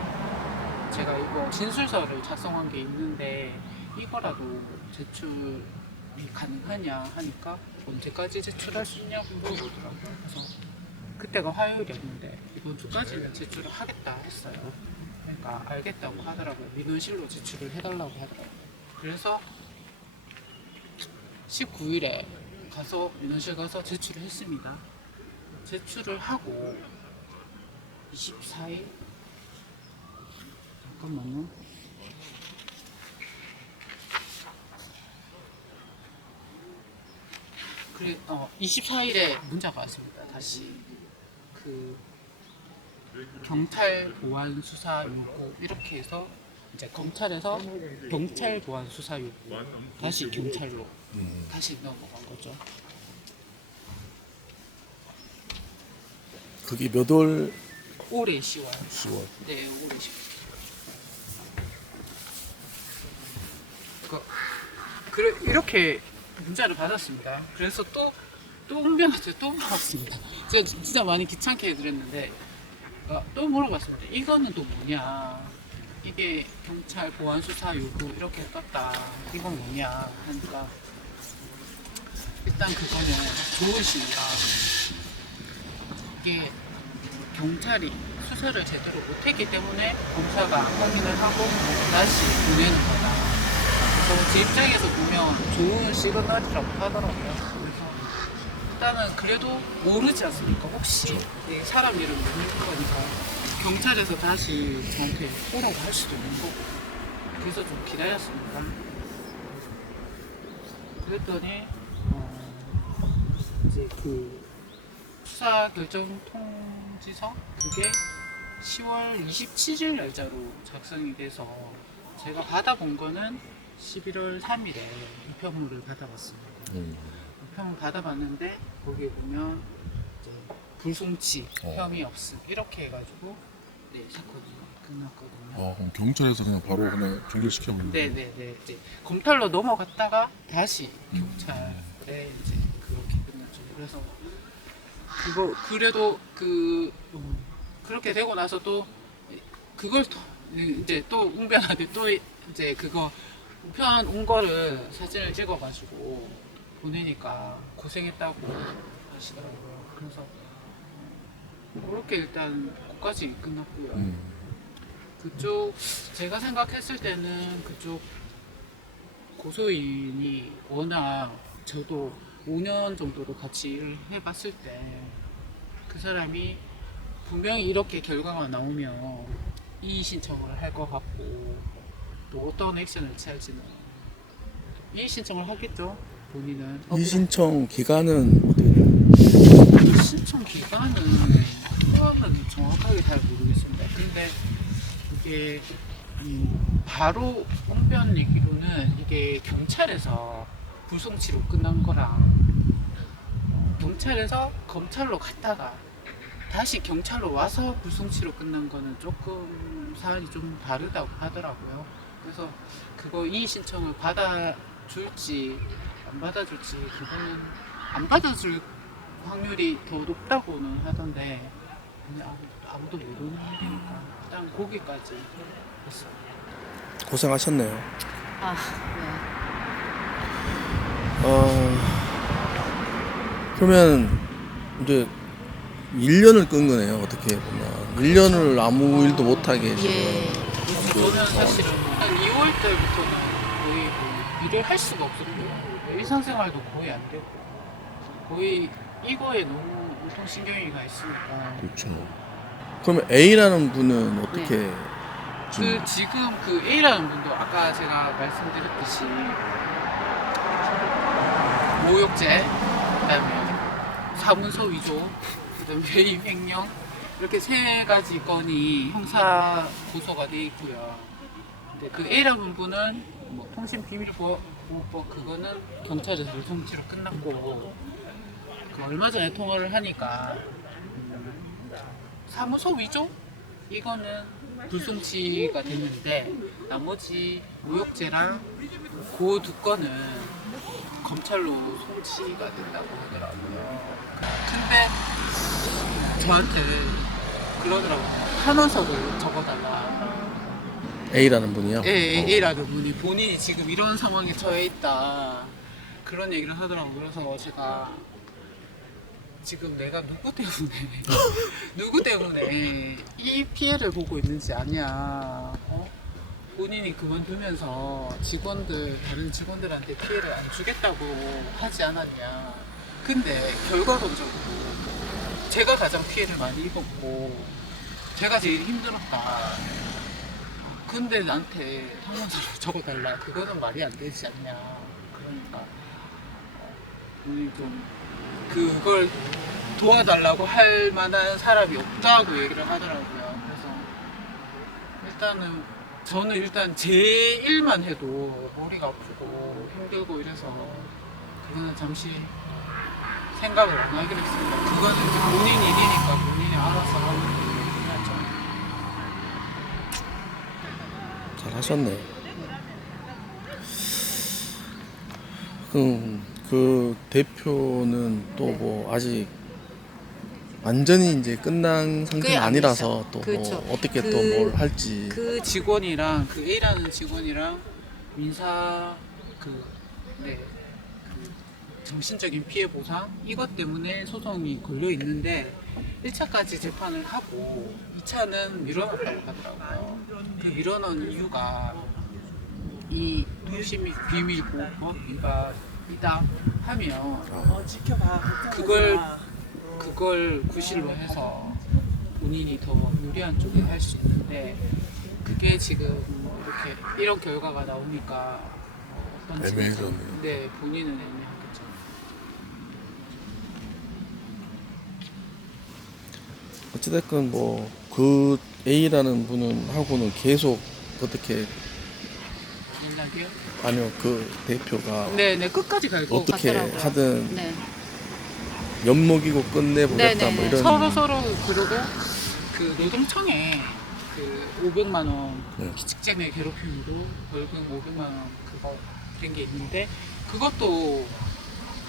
제가 이거 진술서를 작성한 게 있는데 이거라도 제출이 가능하냐 하니까 언제까지 제출할 수 있냐고 물어보더라고요. 그래서 그때가 화요일이었는데 이번 주까지는 제출을 하겠다 했어요. 그러니까 알겠다고 하더라고요. 민원실로 제출을 해달라고 하더라고요. 그래서 19일에 가서 민원실 가서 제출을 했습니다. 제출을 하고 24일 잠깐만요. 24일에 문자가 왔습니다. 다시 경찰 보안 수사 요구 이렇게 해서 이제 검찰에서 경찰 보안 수사 요구 다시 경찰로 다시 넘어간 거죠. 그게 몇 월? 올해 10월. 10월. 네, 올해 10월. 이렇게 문자를 받았습니다. 그래서 또 훈변한테 또 물어봤습니다. 제가 진짜 많이 귀찮게 해드렸는데 또 물어봤습니다. 이거는 또 뭐냐? 이게 경찰 보안 수사 요구 이렇게 떴다. 이건 뭐냐? 하니까 일단 그거는 좋으십니다. 이게 경찰이 수사를 제대로 못했기 때문에 검사가 확인을 하고 다시 보내는 거다. 그래서 제 입장에서 보면 좋은 시그널이라고 하더라고요. 그래서 일단은 그래도 모르지 않습니까? 혹시 사람 이름 모를 거니까 경찰에서 다시 저한테 오라고 할 수도 있는 거고 그래서 좀 기다렸습니다. 그랬더니 이제 그 수사 결정 통지서 그게 10월 27일 날짜로 작성이 돼서 제가 받아본 거는 11월 3일에 우편물을 받아봤습니다. 우편물 받아봤는데 거기에 보면 이제 불송치, 혐의 없음 이렇게 해가지고 네 사건이 끝났거든요. 그럼 경찰에서 그냥 바로 그냥 종결시켜버리는 거예요? 네네네. 이제 검찰로 넘어갔다가 다시 경찰에 이제 그렇게 끝났죠. 그래서 그거 그래도 그렇게 되고 나서 또 그걸 또 이제 또 웅변하게 또 이제 그거 우편 온 거를 사진을 찍어가지고 보내니까 고생했다고 하시더라고요. 그래서 그렇게 일단 거기까지 끝났고요. 그쪽 제가 생각했을 때는 그쪽 고소인이 워낙 저도 5년 정도로 같이 일을 해봤을 때 그 사람이 분명히 이렇게 결과가 나오면 이의 신청을 할 것 같고 또 어떤 액션을 취할지는 이의 신청을 하겠죠. 본인은 이 신청 기간은 어떻게 돼요? 이 신청 기간은 그거는 정확하게 잘 모르겠습니다. 근데 이게 바로 옹변 얘기로는 이게 경찰에서 불송치로 끝난 거랑 경찰에서 검찰로 갔다가 다시 경찰로 와서 불송치로 끝난 거는 조금 사안이 좀 다르다고 하더라고요. 그래서 그거 이의 신청을 받아줄지 안 받아줄지 그거는 안 받아줄 확률이 더 높다고는 하던데 그냥 아무도 모르는 일이니까 일단 거기까지 했어요. 고생하셨네요. 아, 그러면 이제 1년을 끈 거네요. 어떻게 보면 1년을 아무 일도 못하게 지금. 네. 저는 사실은 한 2월 때부터는 거의 뭐 일을 할 수가 없었고요. 일상생활도 거의 안 되고 거의 이거에 너무 운동신경이 가 있으니까 그렇죠. 그러면 A라는 분은 어떻게 지금 그 A라는 분도 아까 제가 말씀드렸듯이 모욕죄, 그다음에 사문서 위조, 그다음에 배임 횡령 이렇게 3가지 건이 형사 고소가 돼 있고요. 근데 그 A라는 분은 뭐 통신비밀보호법 그거는 경찰에서 불송치로 끝났고 그 얼마 전에 통화를 하니까 사무소 위조 이거는 불송치가 됐는데 나머지 모욕죄랑 그 2건은 검찰로 송치가 된다고 하더라고요. 근데 저한테 그러더라고요. 탄원서를 적어달라. A라는 분이요? A라는 분이 본인이 지금 이런 상황에 처해 있다 그런 얘기를 하더라고요. 그래서 제가 지금 내가 누구 때문에 이 피해를 보고 있는지 아냐. 본인이 그만두면서 다른 직원들한테 피해를 안 주겠다고 하지 않았냐. 근데 결과론적으로 제가 가장 피해를 많이 입었고 제가 제일 힘들었다. 근데 나한테 탄원서를 적어달라. 그거는 말이 안 되지 않냐. 그러니까 본인이 좀 그걸 도와달라고 할 만한 사람이 없다고 얘기를 하더라고요. 그래서 일단은 저는 일단 제 일만 해도 머리가 아프고 힘들고 이래서 그거는 잠시 생각을 안 하기로 했습니다. 그거는 이제 본인 일이니까 본인이 알아서 하면 해야죠. 잘하셨네. 그럼 그 대표는 또 뭐 아직 완전히 이제 끝난 상태는 그게 아니라서 아니죠. 또 그렇죠. 뭐 어떻게 그- 또 뭘 할지. 그 직원이랑 그 A라는 직원이랑 민사 그 정신적인 피해 보상 이것 때문에 소송이 걸려 있는데 1차까지 재판을 하고 2차는 밀어놨다고 하더라고요. 그 밀어놓은 이유가 이 통신비밀보호법 위반이다 하면 그걸 구실로 해서 본인이 더 유리한 쪽에 할 수 있는데 그게 지금 이렇게 이런 결과가 나오니까 어떤지 애매해졌네요. 네, 본인은 애매하겠죠. 어찌됐건 뭐 그 A라는 분은 하고는 계속 어떻게 연락이요? 아니요 그 대표가 네네 끝까지 갈고 어떻게 갔더라고요. 하든 네. 엿먹이고 끝내보겠다 뭐 이런 서로 그러고 그 노동청에 그 500만 원 네. 직장내 괴롭힘으로 벌금 500만 원 그거 된 게 있는데 그것도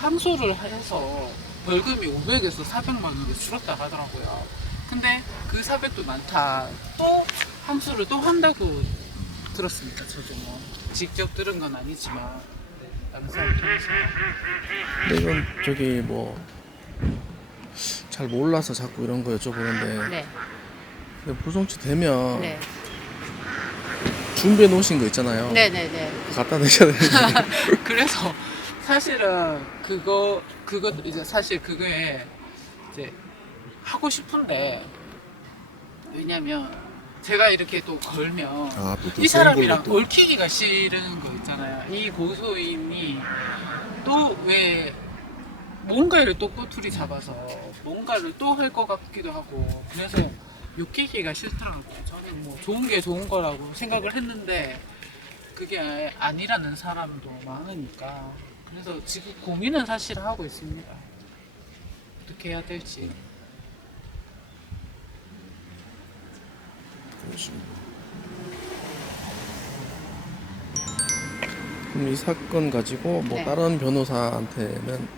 항소를 해서 벌금이 500에서 400만 원으로 줄었다 하더라고요. 근데 그 400도 많다. 또 항소를 또 한다고 들었습니다. 저도 뭐 직접 들은 건 아니지만 네, 다른 사람 통해서. 근데 이건 저기 뭐 잘 몰라서 자꾸 이런 거 여쭤보는데 네. 근데 부송치 되면 네. 준비해 놓으신 거 있잖아요. 네네네. 갖다 대셔야 되는데 그래서 사실은 그거 이제 사실 그거에 이제 하고 싶은데 왜냐면 제가 이렇게 또 걸면 아, 또 이 사람이랑 그런 걸로 얽히기가 싫은 거 있잖아요. 이 고소인이 또 왜 뭔가를 또 꼬투리 잡아서 뭔가를 또 할 것 같기도 하고 그래서 욕기기가 싫더라고요. 저는 뭐 좋은 게 좋은 거라고 생각을 했는데 그게 아니라는 사람도 많으니까 그래서 지금 고민은 사실 하고 있습니다. 어떻게 해야 될지. 그렇습니다. 그럼 이 사건 가지고 뭐 네. 다른 변호사한테는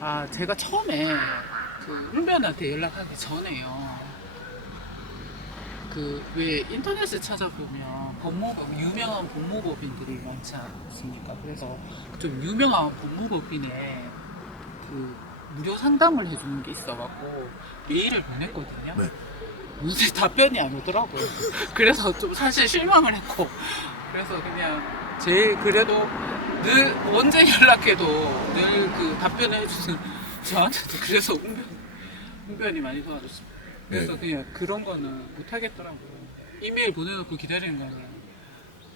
아 제가 처음에 그 훈변한테 연락하기 전에요. 그 왜 인터넷에 찾아보면 법무법 유명한 법무법인들이 많지 않습니까? 그래서 좀 유명한 법무법인에 그 무료 상담을 해주는 게 있어갖고 메일을 보냈거든요. 네. 근데 답변이 안 오더라고요. 그래서 좀 사실 실망을 했고 그래서 그냥 제일 그래도 늘 언제 연락해도 늘 그 답변을 해주는 저한테도 그래서 훈변이 많이 도와줬습니다. 그래서 네. 그냥 그런 거는 못 하겠더라고요. 이메일 보내놓고 기다리는 거 아니에요.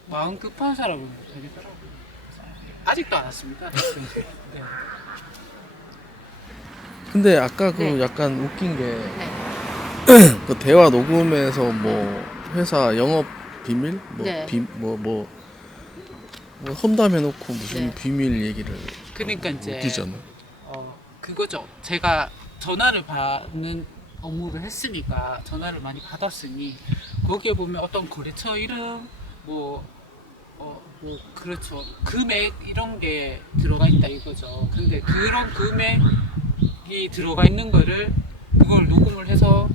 마음 급한 사람은 못 하겠더라고요. 아직도 안 왔습니다. 네. 근데 아까 그 네. 약간 웃긴 게 네. 그 대화 녹음에서 뭐 회사 영업 비밀 네. 뭐 험담해놓고 무슨 네. 비밀 얘기를 그러니까 이제 웃기잖아요. 그거죠. 제가 전화를 받는 업무를 했으니까 전화를 많이 받았으니 거기에 보면 어떤 거래처 이름 뭐 그렇죠. 금액 이런 게 들어가 있다 이거죠. 근데 그런 금액이 들어가 있는 거를 그걸 녹음을 해서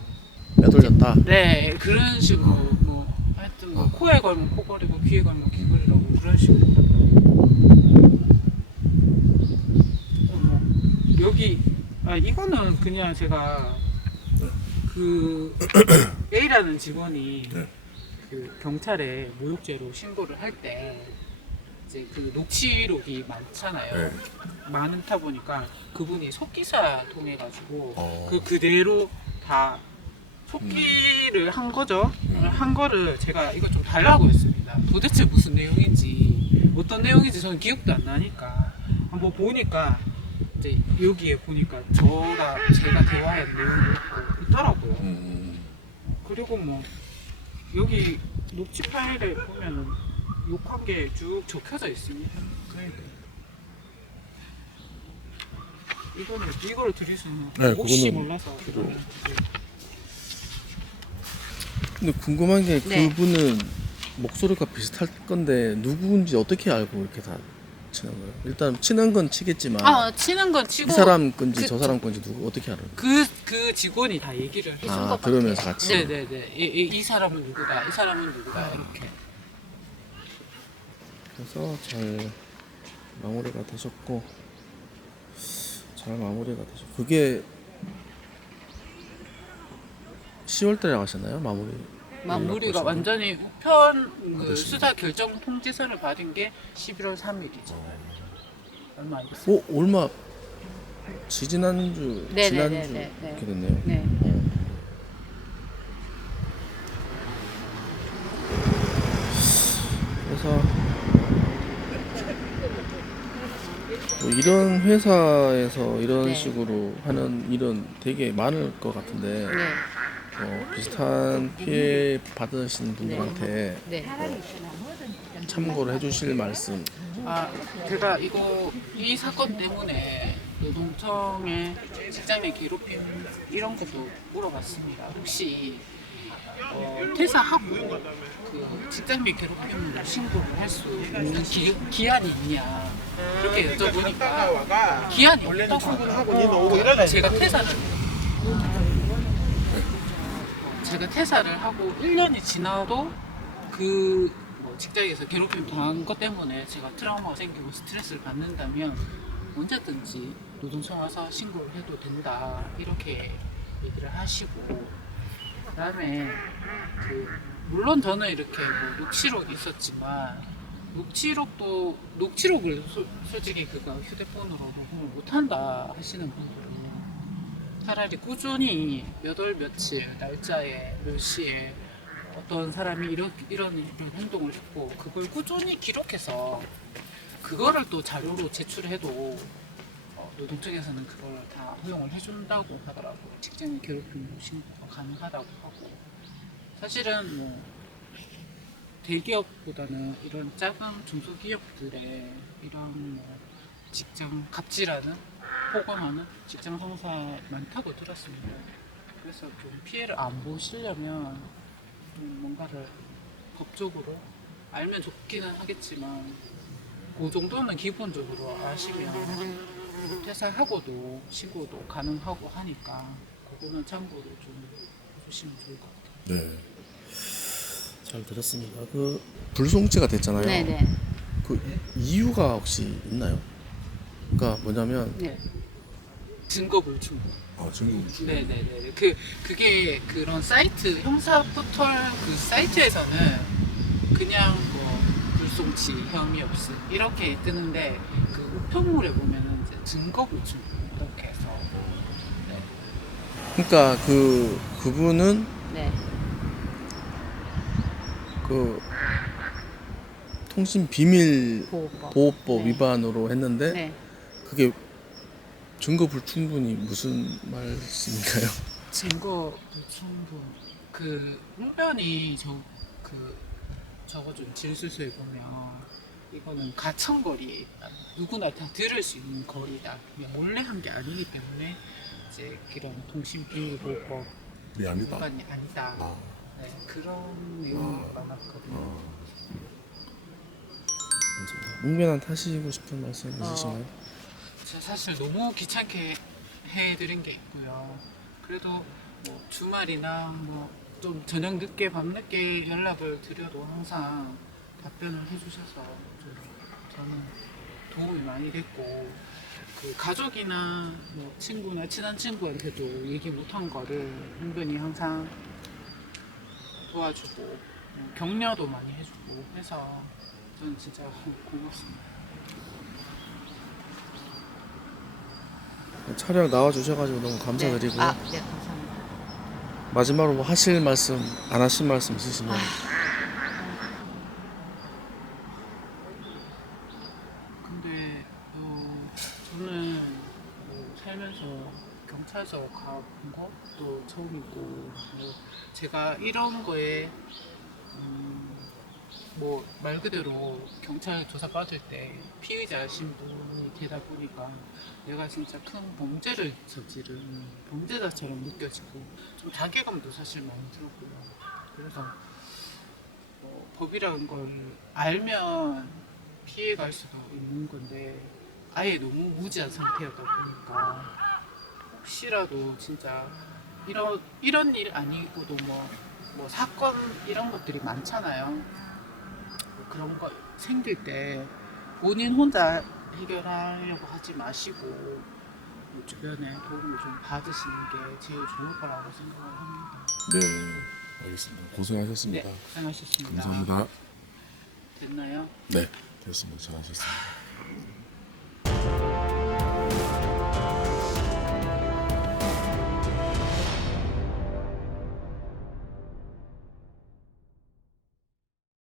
빼돌렸다. 네 그런 식으로 뭐 하여튼 뭐 코에 걸면 코걸이고 귀에 걸면 귀걸이라고 그런 식으로 여기 이거는 그냥 제가 그 A라는 직원이 네. 그 경찰에 모욕죄로 신고를 할 때 이제 그 녹취록이 많잖아요. 네. 많다 보니까 그분이 속기사 통해 가지고 어. 그대로 다 속기를 한 거죠. 한 거를 제가 이거 좀 달라고 했습니다. 도대체 무슨 내용인지 어떤 내용인지 저는 기억도 안 나니까 한번 보니까 이제 여기에 보니까 제가 대화한 내용이 있더라고요. 그리고 뭐 여기 녹취 파일에 보면은 욕한 게 쭉 적혀져 있습니다. 그러니까 이거를 드릴 수는 네, 혹시 그거는 몰라서 필요- 근데 궁금한 게 네. 그분은 목소리가 비슷할 건데 누구인지 어떻게 알고 이렇게 다 치는 거예요? 일단 치는 건 치겠지만 치는 건 치고 이 사람 건지 그- 저 사람 건지 누구 어떻게 알아요? 그 직원이 다 얘기를 해준 아, 것 들으면서 같아요. 같이? 네네네. 이 사람은 누구다, 이 사람은 누구다 이렇게. 그래서 잘 마무리가 되셨고 잘 마무리가 되셨고 그게 10월달에 하셨나요? 마무리가 완전히 우편 그 수사 결정 통지서를 받은 게 11월 3일이죠. 얼마 안 됐어요. 얼마 지난주 네네네네. 지난주 이렇게 됐네요. 네. 그래서 뭐 이런 회사에서 이런 네. 식으로 하는 일은 되게 많을 것 같은데 네. 비슷한 피해 받으신 분들한테 네. 참고를 해주실 말씀. 아, 제가 이 사건 때문에 노동청에 직장인 괴롭힘 이런 것도 물어봤습니다. 혹시 퇴사하고 그 직장인 괴롭힘으로 신고를 할 수 있는 기한이 있냐 이렇게 여쭤보니까 기한이 없다고 하더라고요. 제가 퇴사를 하고 1년이 지나도 뭐 직장에서 괴롭힘 당한 것 때문에 제가 트라우마가 생기고 스트레스를 받는다면 언제든지 노동청 와서 신고를 해도 된다 이렇게 얘기를 하시고, 그다음에 물론 저는 이렇게 뭐 녹취록이 있었지만 녹취록을 솔직히 그거 휴대폰으로 녹음을 못한다 하시는 분들은 차라리 꾸준히 몇 월 며칠 날짜에 몇 시에 어떤 사람이 이런 행동을 했고 그걸 꾸준히 기록해서 그거를 또 자료로 제출해도 노동청에서는 그걸 다 허용을 해준다고 하더라고요. 직장 괴롭힘 신고가 가능하다고 하고, 사실은 뭐 대기업보다는 이런 작은 중소기업들의 이런 뭐 직장 갑질하는 폭언하는 직장 상사 많다고 들었습니다. 그래서 좀 피해를 안 보시려면 좀 뭔가를 법적으로 알면 좋기는 하겠지만 그 정도는 기본적으로 아시면 퇴사하고도 신고도 가능하고 하니까 그거는 참고로 좀 해주시면 좋을 것 같아요. 네. 잘 들었습니다. 그 불송치가 됐잖아요. 네네. 그 이유가 혹시 있나요? 그러니까 뭐냐면 네. 증거 불충. 아 증거 네네네. 그게 그런 사이트 형사 포털 그 사이트에서는 그냥 뭐 불송치 혐의 없음 이렇게 뜨는데 그 우편물에 보면은 이제 증거 불충 이렇게 해서. 네. 그러니까 그분은 네. 그 통신 비밀 보호법. 보호법 네. 위반으로 했는데 네. 그게 증거 불충분이 무슨 말씀인가요? 증거 불충분 홍변이 저거 좀 질술서에 보면 이거는 가천거리 누구나 다 들을 수 있는 거리다. 그냥 몰래 한 게 아니기 때문에 이제 그런 통신비밀보호법 이 아니다. 위반이 아니다. 아. 네, 그런 내용이 많았거든요. 웅변한테 하시고 싶은 말씀 있으신가요? 제가 사실 너무 귀찮게 해드린 게 있고요. 그래도 뭐 주말이나 뭐 좀 저녁 늦게 밤늦게 연락을 드려도 항상 답변을 해주셔서 저는 도움이 많이 됐고, 그 가족이나 뭐 친구나 친한 친구한테도 얘기 못한 거를 은근히 항상 도와주고 격려도 많이 해주고 해서 저는 진짜 고맙습니다. 촬영 나와주셔가지고 너무 감사드리고요. 네. 아, 네, 감사합니다. 마지막으로 뭐 하실 말씀, 안 하실 말씀 있으시면 근데 저는 뭐 살면서 경찰서 가본 것도 처음이고, 뭐 제가 이런 거에 뭐 말 그대로 경찰 조사 받을 때 피의자 신분이 되다 보니까 내가 진짜 큰 범죄를 저지른 범죄자처럼 느껴지고 좀 자괴감도 사실 많이 들었고요. 그래서 법이라는 걸 알면 피해갈 수가 있는 건데 아예 너무 무지한 상태였다 보니까 혹시라도 진짜 이런 일 아니고도 뭐 사건 이런 것들이 많잖아요. 그런 거 생길 때 본인 혼자 해결하려고 하지 마시고 주변에 도움을 좀 받으시는 게 제일 좋을 거라고 생각을 합니다. 네 알겠습니다. 고생하셨습니다. 네, 고생하셨습니다. 감사합니다. 됐나요? 네 됐습니다. 잘하셨습니다.